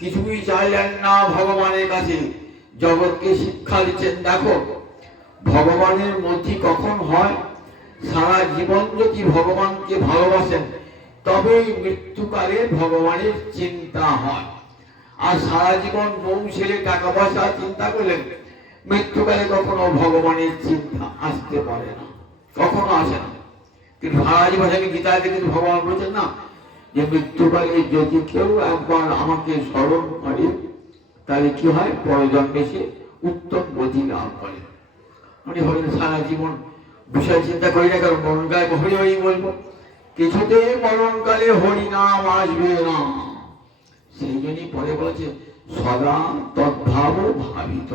কিছুই চাইলেন না ভগবানের কাছে, জগৎকে শিক্ষা দিচ্ছেন। দেখো, ভগবানের মধ্যে কখন হয়? সারা জীবন যদি ভগবানকে ভালোবাসেন তবেই মৃত্যুকালে ভগবানের চিন্তা হয়। আর সারা জীবন বউ ছেলে টাকা পয়সা চিন্তা করলেন, মৃত্যুকালে কখনো ভগবানের চিন্তা আসতে পারে না, কখনো আসে না। কিন্তু সারা জীবন আমি গীতায় কিন্তু ভগবান বলছেন না যে মৃত্যুকালে যদি কেউ একবার আমাকে স্মরণ করে তাহলে কি হয়, পরজন্মে সে উত্তম গতি লাভ করে। মানে হলেন সারা জীবন বিষয় চিন্তা করি না, কারণ মরণকালে হরি হরি বলবো, কিছুতে মরণকালে হরি নাম আসবে না। সেই জন্যই পরে বলছে সদা তদ্ভাব ভাবিত।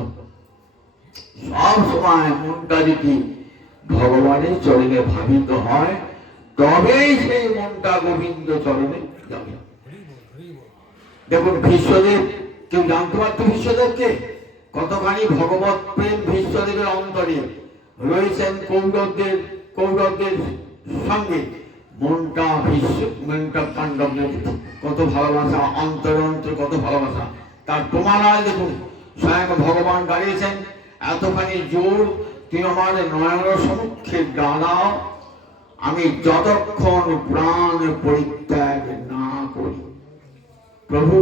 সব সময় মনটা যদি ভগবানের চরণে ভাবিত হয় তবেই সেই মনটা গোবিন্দ চরণে যাবে। দেখুন ভীষ্মদেব, কেউ জানতে পারতো ভীষ্মদেবকে? কতখানি ভগবত প্রেম ভীষ্মদেবের অন্তরে রয়েছেন কৌরবদের সঙ্গে। মনটা পাণ্ডবদের কত ভালোবাসা, অন্তরে অন্তর কত ভালোবাসা, তার প্রমাণ হয়। দেখুন, স্বয়ং ভগবান দাঁড়িয়েছেন, এতখানি জোর তুই আমার নয়ন সমুখে দাঁড়াও, আমি যতক্ষণ প্রাণ পরিত্যাগ না করি। প্রভু,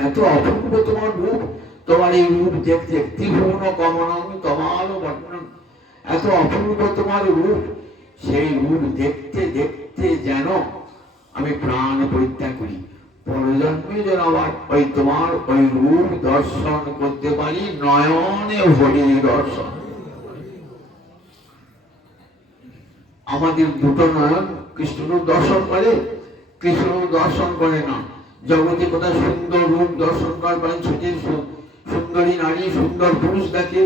এত অপূর্ব তোমার রূপ, তোমার এই রূপ দেখতে ত্রিভুবন গমনং তোমার বর্ণন, এত অপূর্ব তোমার রূপ, সেই রূপ দেখতে দেখতে যেন আমি প্রাণ পরিত্যাগ করি, পরজন্মে যেন আবার ওই তোমার ওই রূপ দর্শন করতে পারি, নয়নে হরি দর্শন। আমাদের দুটো নয়ন কৃষ্ণ দর্শন করে, কৃষ্ণ দর্শন করে না। জগতে কোথায় সুন্দর রূপ দর্শন করবেন, ছুটির সুন্দরী নারী সুন্দর পুরুষ দেখে,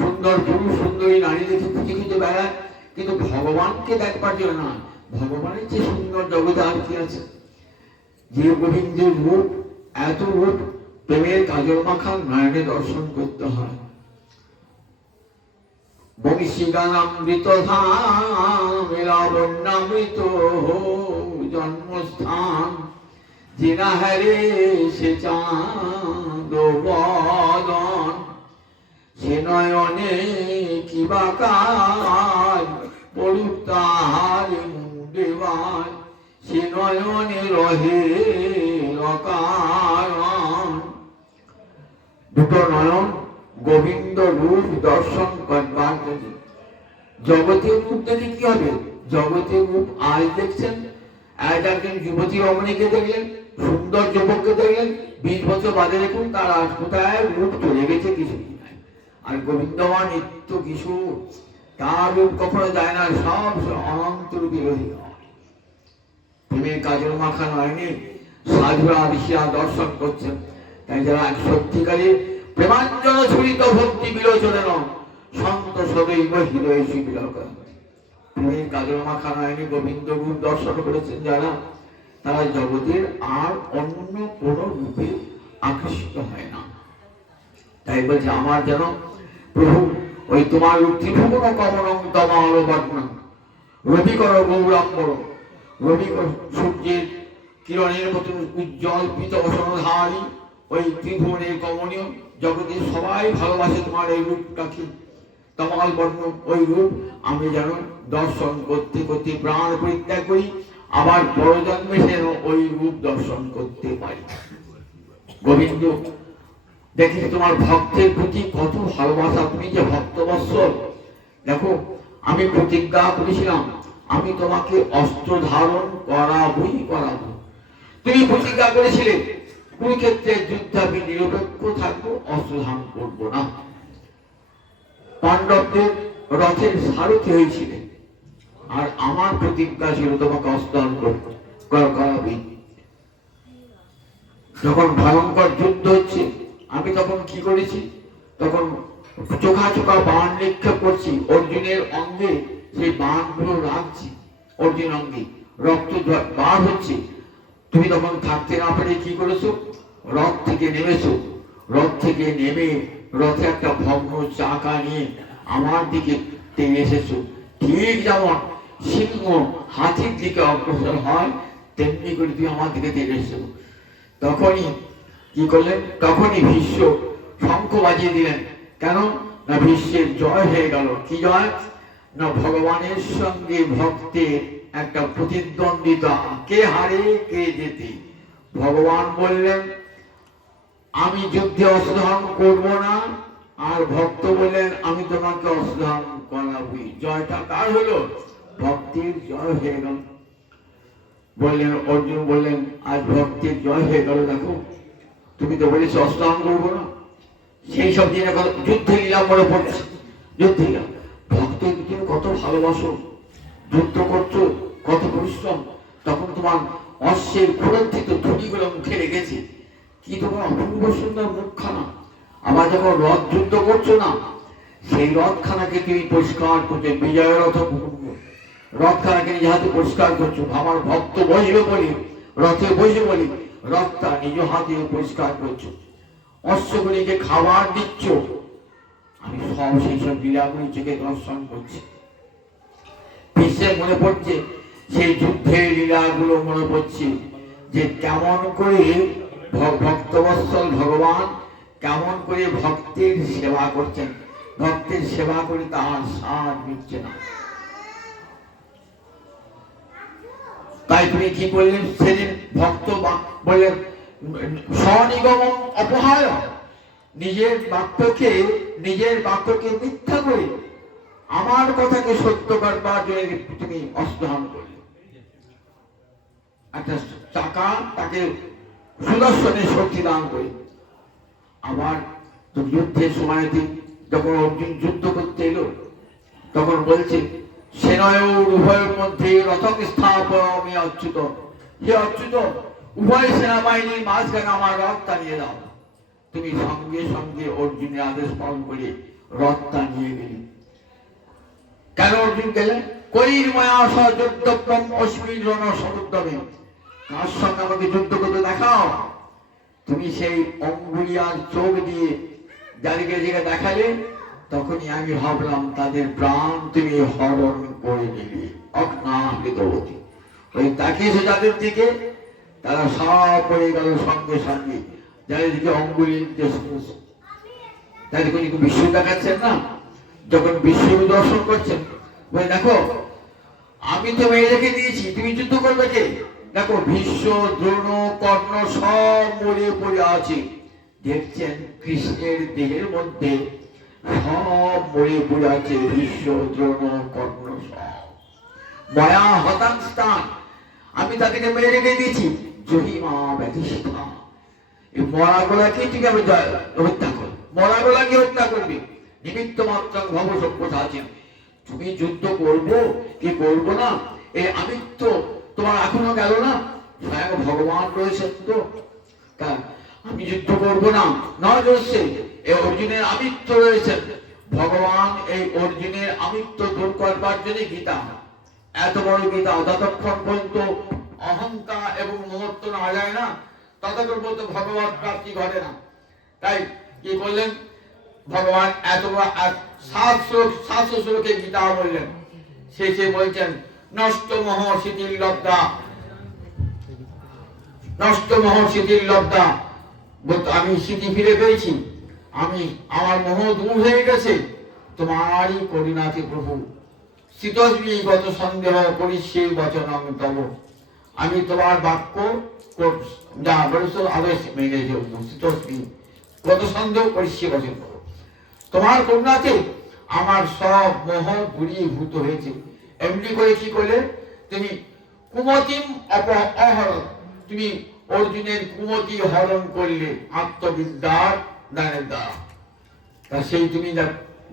সুন্দর পুরুষ সুন্দরী নারী দেখে খুঁজে খুঁজে বেড়ায়, কিন্তু ভগবানকে দেখবার জন্য না। ভগবানের যে সুন্দর জগতে আর কি আছে? যে গোবিন্দের রূপ, এত রূপ, প্রেমের কাজল মাখা নয়নে দর্শন করতে হয়। বংশীগানামৃত ধাম লাবণ্যামৃত জন্মস্থান, জিনা হারে সে চাঁদ বদন, সে নয়নে কিবা কাজ পড়ুক তাহার দেবান, সে নয়নে রহে অকারণ। দুটো নয়ন গোবিন্দ রূপ দর্শন করবার জন্য। জগতের রূপ দেখে কি হবে? জগতের রূপ আজ দেখছেন, আজ একজন যুবতী রমণীকে দেখলেন, সুন্দর যুবককে দেখলেন, 20 বছর বাদে দেখুন তার আজ কোথায় রূপ চলে গেছে, কিছু নাই। আর গোবিন্দমান নিত্য কিশোর, তার রূপ কখনো যায় না, সব অনন্ত রূপে রহি হয়। প্রেমের কাজল মাখা নয়নে সাধুরা ঋষিরা দর্শন করছেন। তাই যারা সত্যিকারে প্রেমাঞ্জল ছুরিত ভক্তি বিলোচনের সন্ত সদৈব হৃদয়ে শিবিরা করেন। প্রেমের কাজল মাখা নয়নে গোবিন্দ রূপ দর্শন করেছেন যারা, তারা জগতের আর অন্য কোন রূপে আকৃষ্ট হয় না। তাই বলছে আমার যেন প্রভু ওই তোমার ত্রিভুবন কমনং তমাল বর্ণন, রবি কর গৌরাম্বর, রবি সূর্যের কিরণের মতন উজ্জ্বল পীতবসনধারী ওই ত্রিভুবনের কমনীয়, জগতের সবাই ভালোবাসে তোমার এই রূপটাকে। তমাল বর্ণ ওই রূপ আমি যেন দর্শন করতে করতে প্রাণ পরিত্যাগ করি, আবার বড় জন্মে যেন ওই রূপ দর্শন করতে পারি। গোবিন্দ দেখি তোমার ভক্তের প্রতি কত ভালোবাসা, তুমি যে ভক্তবৎসল। দেখো আমি প্রতিজ্ঞা করেছিলাম আমি তোমাকে অস্ত্র ধারণ করাবই করাবো। তুমি প্রতিজ্ঞা করেছিলে কুরুক্ষেত্রের যুদ্ধে আমি নিরপেক্ষ থাকবো, অস্ত্র ধারণ করবো না। পাণ্ডবদের রথের সারথি হয়েছিলে, আর আমার প্রতিজ্ঞা ছিল তোমাকে অস্ত্র ধারণ করাবি। যখন ভয়ঙ্কর যুদ্ধ হচ্ছে আমি তখন কি করেছি, তখন চোখা চোখা বাণ নিক্ষেপ করছি অর্জুনের অঙ্গে, সেই বাণগুলো রাখছি অর্জুন অঙ্গে, রক্ত বার হচ্ছে। তুমি তখন থাকতে না পারে কি করেছো, রথ থেকে নেমেছো, রথ থেকে নেমে রথে একটা ভগ্ন চাকা নিয়ে আমার দিকে টেনে এসেছো। ঠিক যেমন সিংহ হাতির দিকে অগ্রসর হয় তেমনি করে তুমি আমার দিকে টেনে এসেছো। তখনই কি করলেন, তখনই ভীষ্ম শঙ্খ বাজিয়ে দিলেন। কেন না ভীষ্মের জয় হয়ে গেল। কি জয় না ভগবানের সঙ্গে ভক্তের একটা প্রতিদ্বন্দ্বিতা, কে হারে কে জেতে। ভগবান বললেন আমি যুদ্ধে অস্ত্র ধারণ করবো না, আর ভক্ত বললেন আমি তোমাকে অস্ত্র ধারণ করাবই। জয়টা কার হলো, ভক্তির জয় হয়ে গেল। বললেন অর্জুন বললেন আজ ভক্তির জয় হয়ে গেল, দেখো তুমি তো বলেছো অস্ত্র ধারণ করবো না। সেই সব দিনে যুদ্ধ লীলা মনে পড়ছে, যুদ্ধ লীলা ভক্তের তুমি কত ভালোবাসো, যুদ্ধ করছো কত পরিশ্রম, তখন তোমার অশ্বের ক্ষুরন্থিত ধুলিগুলো মুখে লেগেছে, কি তোমার অপূর্ব সুন্দর মুখখানা। আবার যখন রথ যুদ্ধ করছো না, সেই রথখানাকে তুমি পরিষ্কার করছো, বিজয় রথ রথখানাকে নিজ হাতে পরিষ্কার করছো। আমার ভক্ত বসবে বলি, রথে বসে বলি রথটা নিজ হাতে পরিষ্কার করছো, অশ্বগুলিকে খাবার দিচ্ছ। আমি সব সেই সব লীলাগুলি চোখে দর্শন করছি। বিশ্বে মনে পড়ছে সেই যুদ্ধের লীলাগুলো মনে পড়ছে, যে কেমন করে ভক্তবৎসল ভগবান কেমন করে ভক্তের সেবা করছেন, ভক্তের সেবা করে তার স্বাদ মিটছে না। তাই তুমি কি বললেন সেদিন, ভক্ত বললেন স্বনিগম অপহার, নিজের বাক্যকে মিথ্যা করে আমার কথাকে সত্য করবার জন্য তুমি অস্ত্র ধারণ করলে। একটা চাকা তাকে সুদর্শনের শক্তি দান করে। আবার যুদ্ধের সময় যখন অর্জুন যুদ্ধ করতে এলো তখন বলছে সেনায়ুর উভয়ের মধ্যে রথক স্থাপনে অচ্যুত, হে অচ্যুত উভয় সেনাবাহিনীর মাঝখানে আমার রথ টানিয়ে দাও। তুমি সঙ্গে সঙ্গে অর্জুনের আদেশ পালন করে রথ টানিয়ে গেলে। কেন অর্জুন গেলেন, কৈর মায়া সযুদ্ধক্রম অস্মিন রণ সমুদ্রমে, কার সঙ্গে আমাকে যুদ্ধ করতে দেখাও। তুমি সেই অঙ্গুলি আর চোখ দিয়ে যাদেরকে দেখালে, তখনই আমি ভাবলাম তাদের প্রাণ তুমি হরণ করে নিলে। অজ্ঞাতবতী ওই তাকিয়েছে যাদের দিকে, তারা সব পড়ে গেল সঙ্গে সঙ্গে। যাদের দিকে অঙ্গুলি তাদেরকে বিশ্ব দেখাচ্ছেন না, যখন বিশ্ব দর্শন করছেন বলে দেখো আমি তো মেয়ে রেখে দিয়েছি, তুমি যুদ্ধ করবে কে। দেখো ভীষ্ম দ্রোণ কর্ণ সব মরে পড়ে আছে, দেখছেন কৃষ্ণের দেহের মধ্যে সব মরে পড়ে আছে, ভীষ্ম দ্রোণ কর্ণ সব মায়া হতাং স্থান, আমি তাদেরকে মেরে রেখে দিয়েছি। জহিমা ব্যধিষ্ঠা, এই মরাগুলাকে তুমি আমি হত্যা করো, মরাগুলাকে হত্যা করবে। নিমিত্ত মাত্র ভব সভ্যতা আছে, তুমি যুদ্ধ করবো কি করবো না এই আমিত্ব তোমার এখনো গেল না। স্বয়ং ভগবান রয়েছেন তো, আমি যুদ্ধ করবো না না জোরছে, এই অর্জুনের আমিত্ব রয়েছেন। ভগবান এই অর্জুনের আমিত্ব দূর করবার জন্য গীতা, এত বড় গীতা, যতক্ষণ পর্যন্ত অহংকার এবং মহত্ব না যায় না ততক্ষণ পর্যন্ত ভগবত প্রাপ্তি ঘটে না। তাই কি বললেন ভগবান, এত বড় 700 শ্লোকে গীতা বললেন, শেষে বলছেন নষ্ট মহ শিথিল লব্ধা, নষ্ট মহ শিথিল লব্ধা, আমি স্মৃতি ফিরে পেয়েছি, আমার মোহ দূর হয়ে গেছে। তোমারই করুণাতে প্রভু শীতস্মি গত সন্দেহ করিষ্যে বচনং তব। আমি তোমার বাক্য যা বলেছ আদেশ মেনে চলবো। শীতস্মি গত সন্দেহ করিষ্যে বচন তব। তোমার করুণাতে আমার সব মোহ দূরীভূত হয়েছে। এমনি করে কি করলে তুমি কুমতিম অহরণ, তুমি অর্জুনের কুমতি হরণ করলে আত্মবিদ্যার দানের দ্বারা। তা সেই তুমি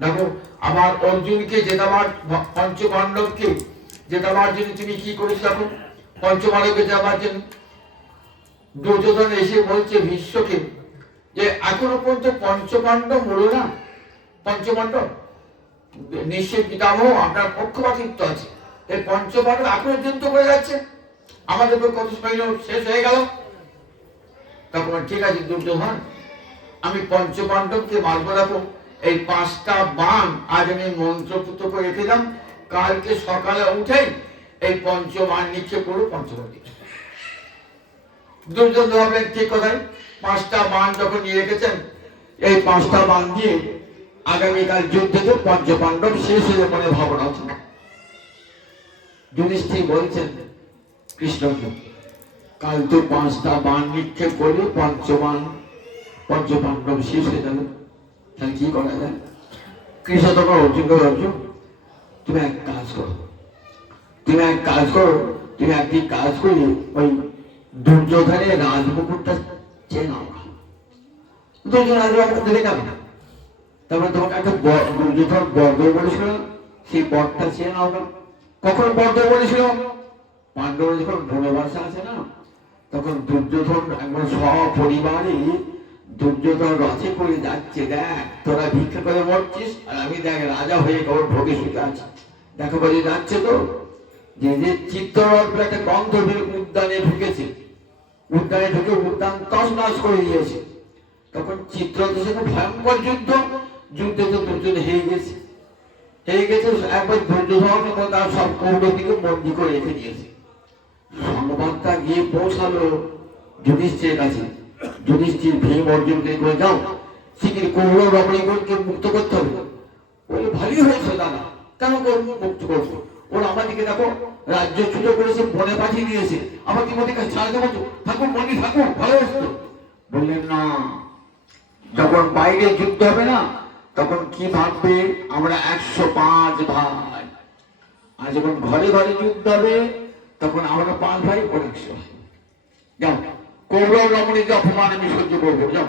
দেখো আমার অর্জুনকে জেতাবার, পঞ্চপাণ্ডবকে জেতাবার জন্য তুমি কি করেছো? দেখো পঞ্চপাণ্ডবকে জেতাবার জন্য দুর্যোধন এসে বলছে ভীষ্মকে যে এখনো পর্যন্ত পঞ্চপাণ্ডব মরো না। পঞ্চপাণ্ডব নিশ্চয় পিতামহ আপনার পক্ষপাতিত্ব আছে, এই পঞ্চপাণ্ডব এখনো যুদ্ধ করে যাচ্ছে, আমাদের কত সৈন্য শেষ হয়ে গেল। তখন ঠিক আছে দুর্যোধন, আমি পঞ্চপাণ্ডবকে মারবো। দেখো এই 5টা বাণ আজ আমি মন্ত্রপুত করে রেখেলাম, কালকে সকালে উঠে এই পঞ্চবাণ নিক্ষেপ করবো পঞ্চপাণ্ডব। দুর্যোধন ভাবলেন ঠিক কথাই, 5টা বাণ যখন নিয়ে রেখেছেন, এই 5টা বাণ দিয়ে আগামীকাল যুদ্ধে তো পঞ্চপাণ্ডব শেষ হয়ে যাবে ভাবনা আছে। যুধিষ্ঠির বলছেন কৃষ্ণকে, কাল তো 5টা বাণ নিক্ষেপ করে পঞ্চপাণ্ডব শেষ হয়ে যাবে, তাহলে কি করা যায়? কৃষ্ণ তখন অর্জুনকে অর্জুন তুমি এক কাজ করো, তুমি একটি কাজ করি ওই দুর্যোধনের রাজমুকুটটা চেয়ে নাও। দুর্যোধন রাজমুকুট দিলে কেন? তারপরে তোমাকে একটা দুর্যোধন বর্গ বলেছিল, সেই বরটা চেয়ে নাও। কখন বর্গ বলেছিল? পাণ্ডব যখন বনবাসে আছে না, তখন দুর্যোধন একবার সপরিবারে দুর্যোধন রথে করে যাচ্ছে। দেখ তোরা ভিক্ষা করে মরছিস, আর আমি দেখ রাজা হয়ে খবর ভোগে শুতে আছি। দেখো বলে যাচ্ছে তো যে চিত্ররথ একটা গন্ধ উদ্যানে ঢুকেছে, উদ্যানে ঢুকে উদ্যান তছনছ করে দিয়েছে। তখন চিত্ররথের সাথে ভয়ঙ্কর যুদ্ধে তো দুর্যোধন হেরে গেছে। একবার দুর্যোধন এবং তার সব কৌরবীকে বন্দী করে রেখে দিয়েছে। সংবাদটা গিয়ে পৌঁছালো যুধিষ্ঠিরের কাছে। যুধিষ্ঠির ভীম অর্জুনকে করে যাও শিখির কৌরব রমণীগণকে মুক্ত করতে হবে। বলে ভালোই হয়েছে দাদা, কেন মুক্ত করছো? ওরা আমাদেরকে দেখো রাজ্যচ্যুত করেছে, বনে পাঠিয়ে দিয়েছে, আমার কি মধ্যে ছাড় দেবো? থাকুন বন্দি থাকুন, ভালো হয়েছে। বললেন না, যখন বাইরে যুদ্ধ হবে না তখন কি ভাববে আমরা 105 ভাই, আর যখন ঘরে ঘরে যুদ্ধ হবে তখন আমরা 5 ভাই ও 100 ভাই। যাও কৌরব রমণীকে অপমান আমি সহ্য করবো, যাও।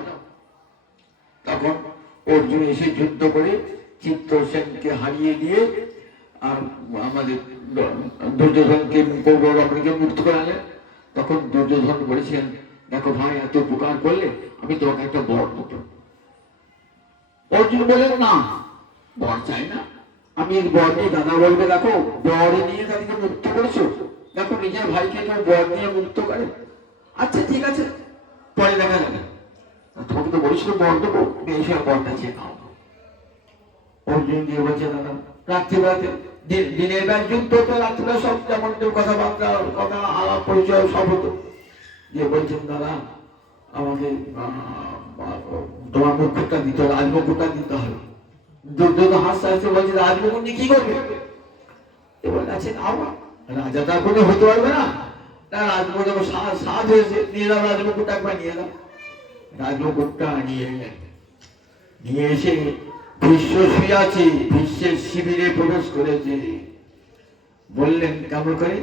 তখন অর্জুন এসে যুদ্ধ করে চিত্রসেনকে হারিয়ে দিয়ে আর আমাদের দুর্যোধনকে কৌরব রমণীকে মুক্ত করে আনলেন। তখন দুর্যোধন বলেছেন দেখো ভাই এত উপকার করলে আমি তোমাকে একটা বর দেব। অর্জুন বলেন না, বর চাই না, আমি বর নিয়ে দাদা বলবে দেখো বর নিয়ে তাদেরকে মুক্ত করেছো, দেখো নিজের ভাইকে কেউ বর নিয়ে মুক্ত করে। আচ্ছা ঠিক আছে, পরে দেখা যাবে, তোমাকে তো বলেছিল বর দেবো, এই সময় বরটা চেয়ে নাও। অর্জুন দিয়ে বলছে দাদা রাত্রিবেলাতে, দিনের বেলা যুদ্ধ তো, রাত্রিবেলা সব যেমন কথাবার্তা কথা আলাপ পরিচয় সব হতো। দিয়ে বলছেন দাদা আমাকে তোমার মুকুটটা দিতে হবে, রাজমুকুটটা দিতে হবে। দুর্যোধন হাসতে হাসতে বলছে রাজমুকুট নিয়ে কি করবে? এবার আছে রাজা তার কোনো হতে পারবে না, রাজমুকুট সাজ হয়েছে, নিয়ে যাও রাজমুকুটটা একবার নিয়ে যাও। রাজমুকুটটা নিয়ে এলেন, নিয়ে এসে ভীষ্ম শুয়ে আছে, ভীষ্মের শিবিরে প্রবেশ করেছে। বললেন কেমন করে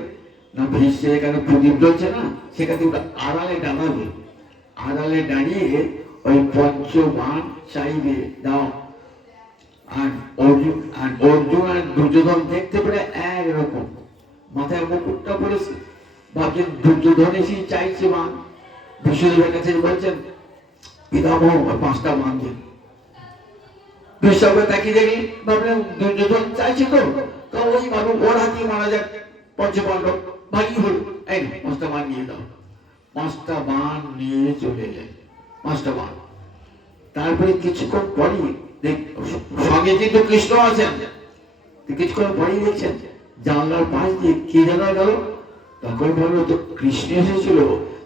না, ভীষ্মের এখানে প্রদীপ জ্বলছে না, সেখানে আড়ালে দাঁড়াবে, আড়ালে দাঁড়িয়ে ওই পঞ্চবাণ চাইবে দাও। আর অর্জুন আর দুর্যোধন দেখতে পেলে একরকম, মাথায় মুকুটটা পড়েছে, ভাবছেন দুর্যোধন এসে চাইছে বাণ। বিশ্বদেবের কাছে বলছেন পিতামহ 5টা বাণ দিন। বিশ্বকে তাকিয়ে দেখি ভাবলেন দুর্যোধন চাইছে তো ওই ভাবো ওর হাতে মারা যাক পঞ্চপাণ্ডব, ভালোই হল, এই 5টা বাণ নিয়ে দাও। 5টা বাণ নিয়ে চলে যায়, 5টা বাণ। তারপরে কিছুক্ষণ পরই সঙ্গে কিন্তু কৃষ্ণ আছেন, কিছুক্ষণ পরই দেখছেন জানলার পাশ দিয়ে কে জানা গেল। তখন ভাবলো তো কৃষ্ণ এসেছিল,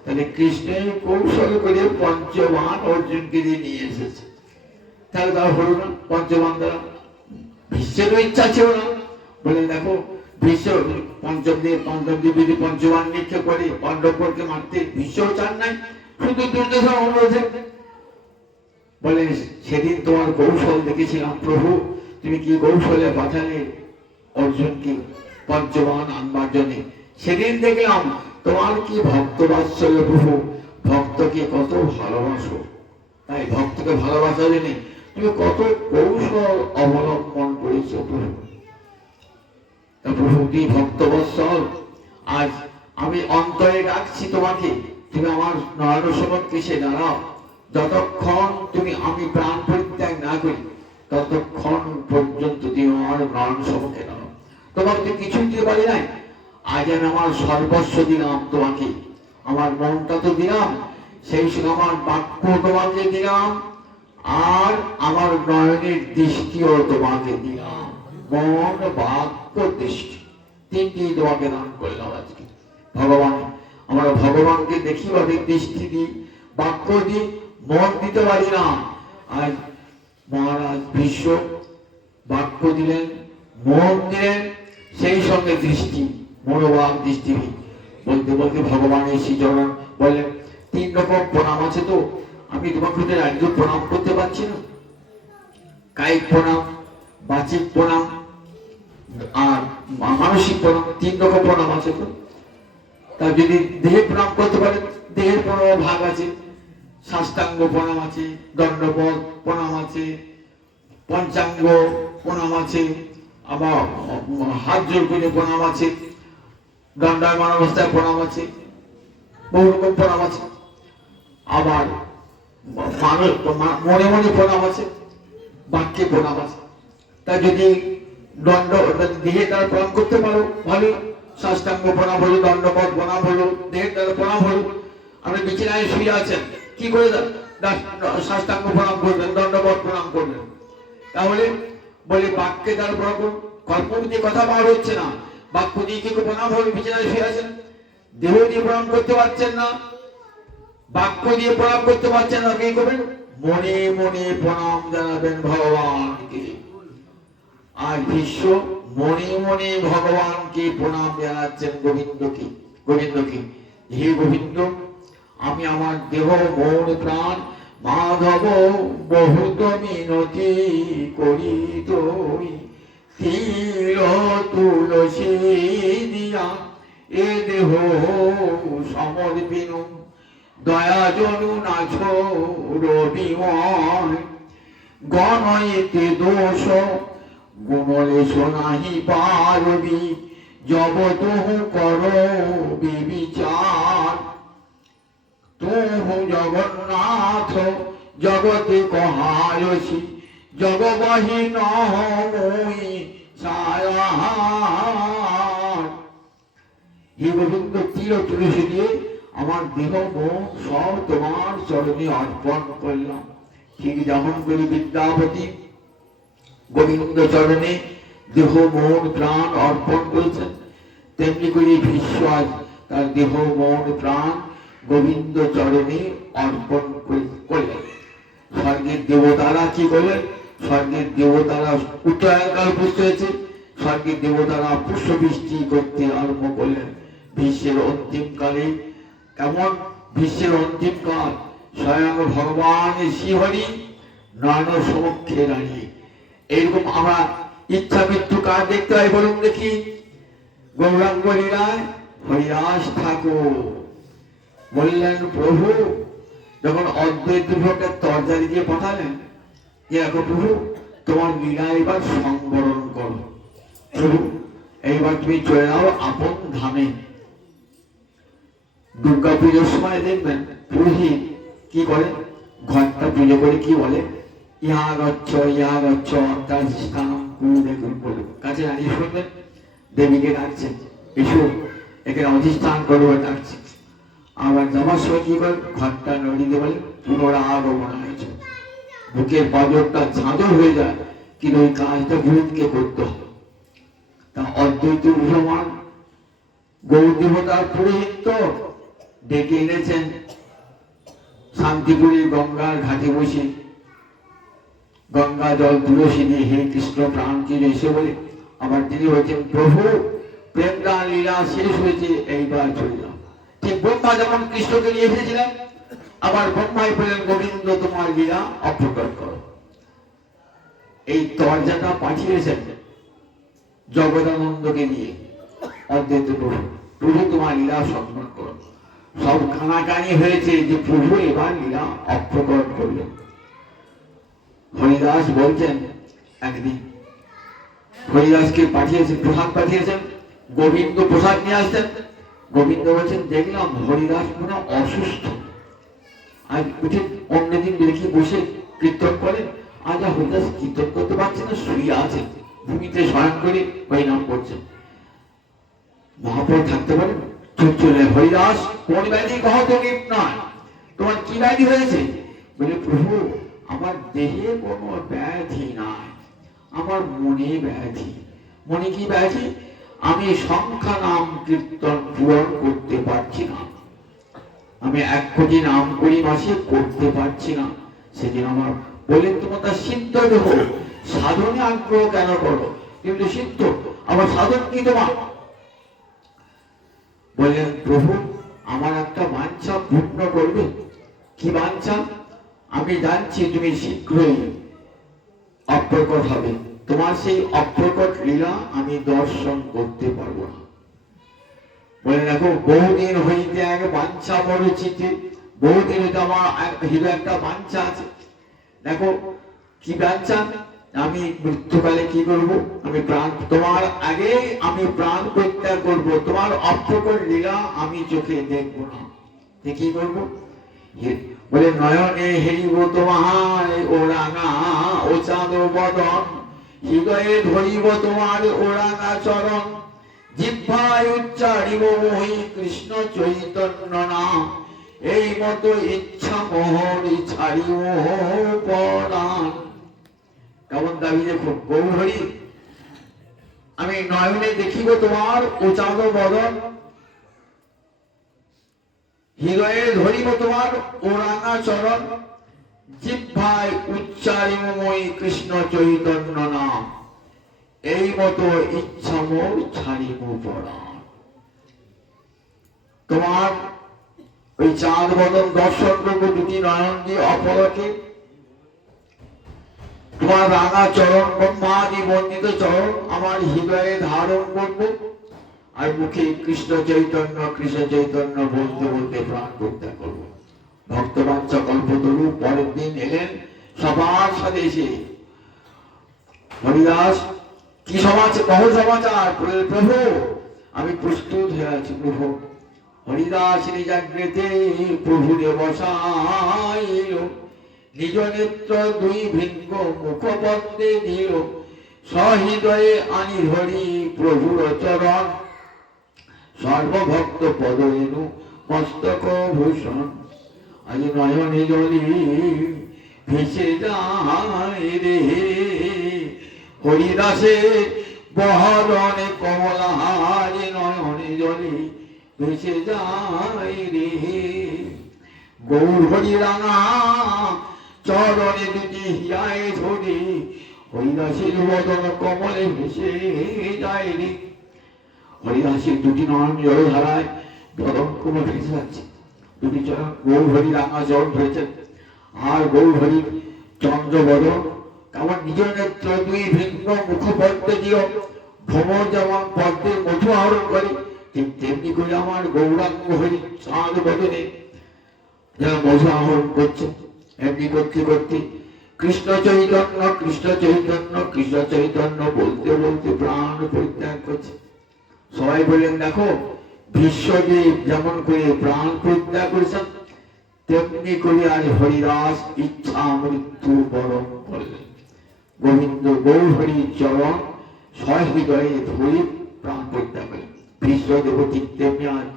তাহলে কৃষ্ণের কৌশল করে পঞ্চবাণ অর্জুনকে দিয়ে নিয়ে এসেছে, তাহলে তার হলো না পঞ্চবাণ দ্বারা ভীষ্মেরও ইচ্ছা ছিল না। বলে দেখো ভীষ্ম পঞ্চম দেব যদি পঞ্চবান নিক্ষেপ করে পাণ্ডবকে মারতে ভীষ্মও চান নাই, শুধু দুর্যোধন অনুরোধে। বলে সেদিন তোমার কৌশল দেখেছিলাম প্রভু, তুমি কি কৌশলে পাঠালে অর্জুনকে পঞ্চবান আনবার জন্য। সেদিন দেখলাম তোমার কি ভক্ত বাৎসল্য প্রভু, ভক্তকে কত ভালোবাসো। তাই ভক্তকে ভালোবাসা জন্য তুমি কত কৌশল অবলম্বন করেছো প্রভু। প্রভু তুমি ভক্তবৎসল, আজ আমি অন্তরে ডাকছি তোমাকে, তুমি আমার নয়ন সমক্ষে এসে দাঁড়াও। যতক্ষণ তুমি আমি প্রাণ পরিত্যাগ না করি ততক্ষণ পর্যন্ত তুমি আমার নয়ন সমক্ষে দাঁড়াও। তোমাকে তো কিছুই দিতে পারি নাই, আজ আমি আমার সর্বস্ব দিলাম তোমাকে, আমার মনটা তো দিলাম, সেই সঙ্গে আমার বাক্য তোমাকে দিলাম, আর আমার নয়নের দৃষ্টিও তোমাকে দিলাম। মন, বাক্য, দৃষ্টি, তিনটি তোমাকে দান করলাম আজকে। ভগবান, আমরা ভগবানকে দেখি ভাবে দৃষ্টি দিই, বাক্য দিই, মন দিতে পারি না। আজ মহারাজ ভীষ্ম বাক্য দিলেন, মন দিলেন, সেই সঙ্গে দৃষ্টি, মনোভাব, দৃষ্টি বলতে বলতে ভগবানের শ্রীচরণ বললেন, 3 রকম প্রণাম আছে তো, আমি তোমাকে একদম প্রণাম করতে পারছি না। কায়িক প্রণাম, বাচিক প্রণাম আর মানসিক প্রণাম, 3 রকম প্রণাম আছে তো। তা যদি দেহে প্রণাম করতে পারে, দেহের প্রণাম ভাগ আছে, সাষ্টাঙ্গ প্রণাম আছে, দণ্ডবোধ প্রণাম আছে, পঞ্চাঙ্গ প্রণাম আছে, আবার হাত জোর করে প্রণাম আছে, দণ্ডায়মান অবস্থায় প্রণাম আছে, বহু রকম প্রণাম আছে। আবার মনে মনে প্রণাম আছে, বাক্যে প্রণাম আছে। তা যদি দেহের দ্বারা প্রণাম করতে পারো ভালো, সাষ্টাঙ্গ প্রণাম হলো, দণ্ডবোধ প্রণাম হলো, দেহের দ্বারা প্রণাম হলো। আপনি বিছানায় শুয়ে আছেন, কি করে সাষ্টাঙ্গ প্রণাম করবেন, দণ্ডবোধ প্রণাম করবেন? তাহলে বলে বাক্যে দ্বারা প্রণাম করুন। কর্ম দিয়ে কথা বার হচ্ছে না, বাক্য দিয়ে কি প্রণাম হবে? বিছানায় শুয়ে আছেন, দেহ দিয়ে প্রণাম করতে পারছেন না, বাক্য দিয়ে প্রণাম করতে পারছেন না, কি করবেন? মনে মনে প্রণাম জানাবেন ভগবানকে। আর ভীষ্ম মনে মনে ভগবানকে প্রণাম জানাচ্ছেন গোবিন্দকে। হে গোবিন্দ, আমি আমার দেহ মন প্রাণ মাধব বহুত মিনতি করি তুই, তিল তুলসী দিয়া এ দেহ সমর্পিনু, দয়া জনু নাছ রবিময়, গণয়িতে দোষ গুণলেশ নাহি পারবি, জগতহু কর বিবিচার, তুহু জগন্নাথ জগতে কহায়সি, জগবহি নহি সায়ার। হে গোবিন্দ, তিল তুলসী দিয়ে আমার দেহ মন সব তোমার চরণে অর্পণ করলাম। ঠিক যেমন করে বিদ্যাপতি গোবিন্দ চরণে দেহ মন প্রাণ অর্পণ করেছেন, তেমনি করে ভীষ্ম তার দেহ মন প্রাণ গোবিন্দ চরণে অর্পণ করলেন। স্বর্গের দেবতারা কি করলেন? স্বর্গের দেবতারা উত্তরায়ণকাল পুষ্ট হয়েছে, স্বর্গের দেবতারা পুষ্পবৃষ্টি করতে আরম্ভ করলেন। ভীষ্মের অন্তিম কালে কেমন? ভীষ্মের অন্তিম কাল স্বয়ং ভগবান শ্রীহরি নয়ন সমক্ষে দাঁড়িয়ে। এইরকম আমরা ইচ্ছা মৃত্যু কার দেখতে হয় বলুন দেখি? গৌরাঙ্গ লীলায় হরিদাস ঠাকুর বললেন, প্রভু যখন অদ্বৈত বিভাগকে তরজারি দিয়ে পাঠালেন, যে দেখো প্রভু তোমার লীলা এবার সংবরণ করো, প্রভু এইবার তুমি চলে যাও আপন ধামে। দুর্গা পুজোর সময় দেখবেন পুরোহিত কি করে? ঘরটা পুজো করে কি বলে? ইহা গচ্ছ অর্থাৎ স্থান দেখুন বলে কাছে দাঁড়িয়ে শুনবেন, দেবীকে ডাকছেন, এসো এখানে অধিষ্ঠান করবো ডাকছে। আবার যাবার সময় কি করে? ঘরটা নদীতে বলে পুনরাগমন হয়েছে, বুকের পাঁজরটা ঝাঁঝর হয়ে যায়, কিন্তু ওই কাজটা গুরুত্বকে করতে হবে। তা অদ্বৈত ভগবান গৌর দেবতার পুরোহিত ডেকে এনেছেন শান্তিপুরী গঙ্গার ঘাটে বসে। গঙ্গা জল তুলসী দিয়ে হে কৃষ্ণ প্রাণ চির এসে বলে আবার তিনি বলছেন প্রভু প্রেম দান লীলা শেষ হয়েছে, এইবার চলে যাও। ঠিক ব্রহ্মা যেমন কৃষ্ণকে নিয়ে এসেছিলেন, আবার ব্রহ্মাই বললেন গোবিন্দ তোমার লীলা অপ্রকট করো। এই তরজাটা পাঠিয়েছেন জগদানন্দকে নিয়ে অদ্বৈত প্রভু, প্রভু তোমার লীলা সম্মান করো। সব কানাকানি হয়েছে যে প্রভু এবার লীলা অপ্রকট করলেন। হরিদাস বলছেন একদিন হরিদাসকে পাঠিয়েছেন, প্রসাদ পাঠিয়েছেন, গোবিন্দ প্রসাদ নিয়ে আসতেন। গোবিন্দ বলছেন দেখলাম হরিদাস মনে অসুস্থ, আজ উঠে অন্যদিন দেখি বসে কীর্তন করেন, আজ হরিদাস কীর্তন করতে পারছে না, শুয়ে আছে ভূমিতে শয়ন করে হরিনাম করছেন। মহাপ্রভু থাকতে পারেন, চুপ চলে হরিদাস কোন ব্যাধি কহ তো নয়, তোমার কি ব্যাধি হয়েছে? বলে প্রভু আমার দেহে কোনো ব্যাধি নাই, আমার মনে ব্যাধি। মনে কি ব্যাধি? আমি সংখ্যা নাম কীর্তন পূরণ করতে পারছি না, আমি 1 কোটি নাম করি মাসে করতে পারছি না। সেদিন আমার বললেন তোমার তা সিদ্ধ দেহ, সাধনে আগ্রহ কেন করো? কিন্তু সিদ্ধ আবার সাধন কি তোমার? বললেন প্রভু আমার একটা বাঞ্ছা পূর্ণ করবে। কি বাঞ্ছা? আমি জানছি তুমি শীঘ্রই অপ্রকট হবে, তোমার সেই অপ্রকট লীলা আমি দর্শন করতে পারবো না। বলে দেখো বহুদিন হইতে এক বাঞ্ছা বড় চিঠি, বহুদিন হইতে আমার হিরো একটা বাঞ্ছা আছে। দেখো কি বাঞ্ছা? আমি মৃত্যুকালে কি করব? আমি প্রাণ তোমার আগে আমি প্রাণ পরিত্যাগ করব, তোমার অপ্রকট লীলা আমি চোখে দেখবো না। কি করবো? বলে নয়নে হেরিব তোমায় ও রাঙা ও চাঁদ বদন, হৃদয়ে ধরিব তোমার ও রাঙা চরণ, জিহ্বায় উচ্চারিব ওই কৃষ্ণ চৈতন্য নাম, এই মতো ইচ্ছা মোহর ছাড়িব পরাণ। কেমন দাবি দেখো, গৌরহরি আমি নয়নে দেখিব তোমার ও চাঁদ বদন, হৃদয়ে ধরিব তোমার ও রাঙা চরণ, জিহ্বায় উচ্চারিব ওই কৃষ্ণ চৈতন্য নাম, এই মতো ইচ্ছা মোর ছাড়িব পরাণ। তোমার ওই চাঁদ বদন দর্শন করবো দুটি নয়ন দিয়ে অপরকে, তোমার রাঙা চরণ ব্রহ্মাদি বন্দিত চরণ আমার হৃদয়ে ধারণ করবো, আর মুখে কৃষ্ণ চৈতন্য বলতে বলতে প্রাণ পরিত্যাগ করবো। ভক্তবাঞ্ছা কল্পতরু পরের দিন এলেন সবার সাথে এসে, হরিদাস কি সমাচার, বহু সমাচার? প্রভু আমি প্রস্তুত হয়ে আছি প্রভু। হরিদাস নিজাগ্রেতে প্রভুরে বসাইল, নিজ নেত্র 2 ভৃঙ্গ মুখপদ্মে দিল, সহৃদয়ে আনি ধরি প্রভুর চরণ, সর্বভক্ত পদরেণু মস্তক ভূষণ। আজ নয়নে জলি ভেসে যায় রে, হরিদাসের বহরণে কমলাহার, নয়নে জলি ভেসে যায় রে। গৌর হরি রাঙা চরণে দুটি হিয়ায় ধরি, হরিদাসের বদন কমলে ভেসে যায় রে। হরিদাসের দুটি নয়ন জলধারায় বদন কমলে ভেসে যাচ্ছে, দুটি চরণ গৌর হরি রাঙা চরণ ধরেছেন, আর গৌর হরি চন্দ্র বদন কেমন নিজ নেত্র 2 ভৃঙ্গ মুখপদ্মে দিও, ভ্রমর যেমন পদ্মের মধু আহরণ করে, ঠিক তেমনি করে আমার গৌরাঙ্গ হরি চাঁদ বদনে যারা মধু আহরণ করছে। এমনি করতে করতে কৃষ্ণ চৈতন্য বলতে বলতে প্রাণ পরিত্যাগ করছে। সবাই বললেন দেখো বিশ্বদেব যেমন করে প্রাণ পরিত্যাগ করেছেন, তেমনি করে আজ হরিদাস ইচ্ছা মৃত্যু বরণ করলেন। গোবিন্দ গৌর হরি চরণ সহৃদয়ে ধরি প্রাণ পরিত্যাগ করলেন। বিশ্বদেব ঠিক তেমনি আজ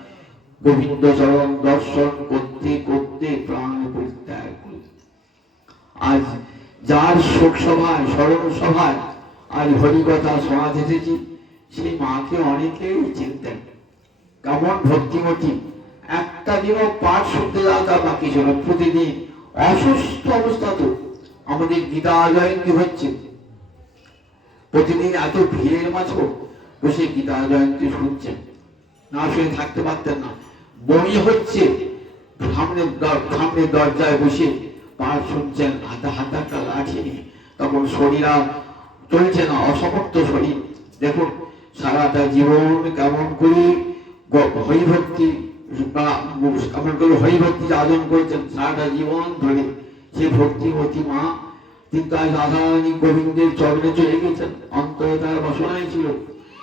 গোবিন্দ চরণ দর্শন করতে করতে প্রাণ পরিত্যাগ করলেন। আজ যার শোক সভায় স্মরণ সভায় আজ হরিকথা শোনাতে এসেছি, সেই মাকে অনেকেই চিনতেন, কেমন ভক্তিমতী, একটা দিনও পাঠ শুনতে যাওয়া বাকি ছিল। প্রতিদিন অসুস্থ অবস্থা তো আমাদের গীতা জয়ন্তী হচ্ছে, প্রতিদিন এত ভিড়ের মাঝেও বসে গীতা জয়ন্তী শুনছেন, না শুনে থাকতে পারতেন না। বমি হচ্ছে, সামনে দরজায় বসে পাঠ শুনছেন, হাতে হাতে একটা লাঠি নিয়ে, তখন শরীর আর চলছে না, অসমর্থ শরীর। দেখুন সারাটা জীবন কেমন করে হরিভক্তি বা কেমন করে হরিভক্তি সাধন করেছেন সারাটা জীবন ধরে, সে ভক্তিমতী মা কিন্তু আজ রাধারানী গোবিন্দের চরণে চলে গেছেন। অন্তরে তার বাসনাই ছিল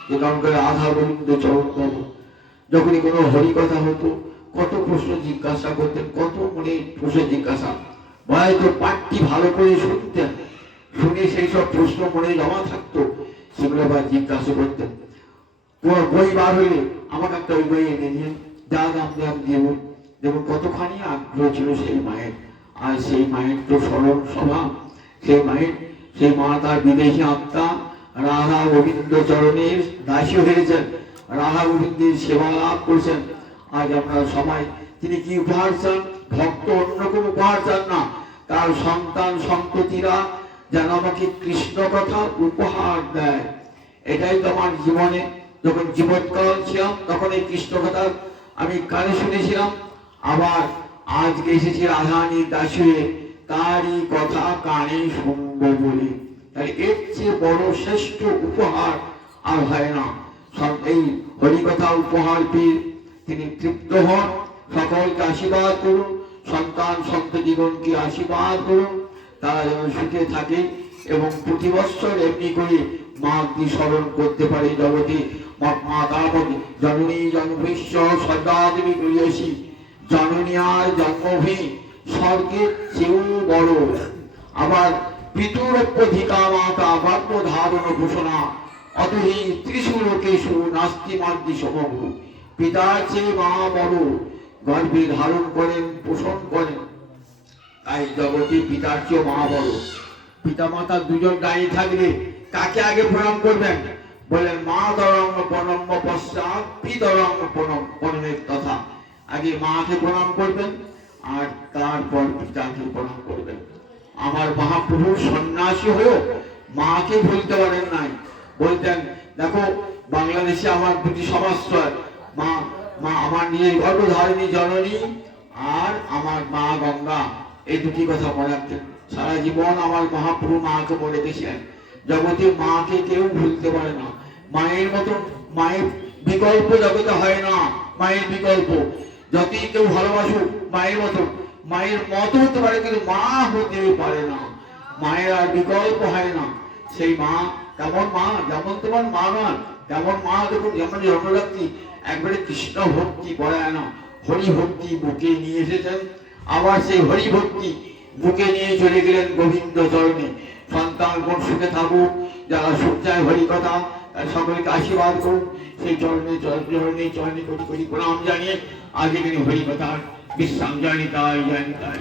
যে কেমন করে রাধা গোবিন্দ চরণ পাব। যখনই কোনো হরি কথা হতো কত প্রশ্ন জিজ্ঞাসা করতেন, কত মনে প্রশ্ন জিজ্ঞাসা, হয়তো পাঠটি ভালো করে শুনতেন, শুনে সেই সব প্রশ্ন মনে জমা থাকতো, সেগুলো আবার জিজ্ঞাসা করতেন। বই বার হইলে আমাকে একটা ওই বই এনে নিয়ে যা দাম দাম দেব দেব, কতখানি আগ্রহ ছিল সেই মায়ের। আর সেই মায়ের তো স্মরণ সভা, সেই মা তার বিদেশী আত্মা রাধা গোবিন্দ চরণের দাসী হয়েছেন, রাধা গোবিন্দের সেবা লাভ করছেন। আজ আপনারা সবাই তিনি কি উপহার চান? ভক্ত অন্য কোনো উপহার চান না, তার সন্তান সন্ততিরা যেন আমাকে কৃষ্ণ কথা উপহার দেয়। এটাই তো আমার জীবনে, যখন জীবৎকাল ছিলাম তখন এই কৃষ্ণ কথা আমি কানে শুনেছিলাম, আবার আজকে এসেছি রাধারানীর দাসী হয়ে তারই কথা কানে শুনবো বলে। তাই এর চেয়ে বড় শ্রেষ্ঠ উপহার আর হয় না। এই হরিকথা উপহার পেয়ে তিনি তৃপ্ত হন। সকলকে আশীর্বাদ করুন, সন্তান সন্ততিগণকে আশীর্বাদ করুন, তারা যেন সুখে থাকে এবং প্রতি বৎসর এমনি করে মাকে স্মরণ করতে পারে। জগতে মাতা জননী জন্মভীষ্য সর্বাদেবী করিয়াছি, জননী আর জন্মভূমি স্বর্গের চেয়েও বড়। আবার পিতুরপ্যধিকা মাতা গর্ভধারণ ঘোষণা, অতহি ত্রিশূলকেশু নাস্তি মাদ্রি সমগ্র। পিতার চেয়ে মা বড়, গর্ভে ধারণ করেন, পোষণ করেন, তাই জগতে পিতার চেয়ে মা বড়। পিতা মাতা দুজন দাঁড়িয়ে থাকলে কাকে আগে প্রণাম করবেন? বলেন মা তরঙ্গ প্রণম্য পশ্চাৎ পিতরঙ্গ প্রণমের তথা। আগে মাকে প্রণাম করবেন আর তারপর পিতাকে প্রণাম করবেন। আমার মহাপ্রভু সন্ন্যাসী হয়েও মাকে ভুলতে পারেন নাই। বলতেন দেখো বাংলাদেশে আমার দুটি সমাশ্রয়, মা মা আমার নিজের গর্ভধারিণী জননী আর আমার মা গঙ্গা, এই দুটি কথা মনে রাখতেন। সারা জীবন আমার মহাপ্রভু মাকে বলে গেছিলেন। জগতে মাকে কেউ ভুলতে পারে না। মায়ের মতো, মায়ের বিকল্প জগতে হয় না। মায়ের বিকল্প যতই কেউ ভালোবাসুক মায়ের মতো, মায়ের মতো হতে পারে কিন্তু মা হতে পারে না। মায়ের আর বিকল্প হয় না। সেই মা তেমন মা, যেমন তোমার মা নয় তেমন মা। দেখুন যেমন জন্মরাত্রি একবারে কৃষ্ণ ভক্তি পরায় না, হরি ভক্তি বুকে নিয়ে এসেছেন। আবার সেই হরি ভক্তি বুকে নিয়ে চলে গেলেন গোবিন্দ চরণে। সন্তান কোন সুখে থাকুক, যারা সুখ চায় হরি কথা সকলকে আশীর্বাদ করুন। সেই চরণে চরণে চরণে কোটি কোটি প্রণাম জানিয়ে আজ এখানে হরি কথার বিশ্রাম জানি তাই জানি তাই।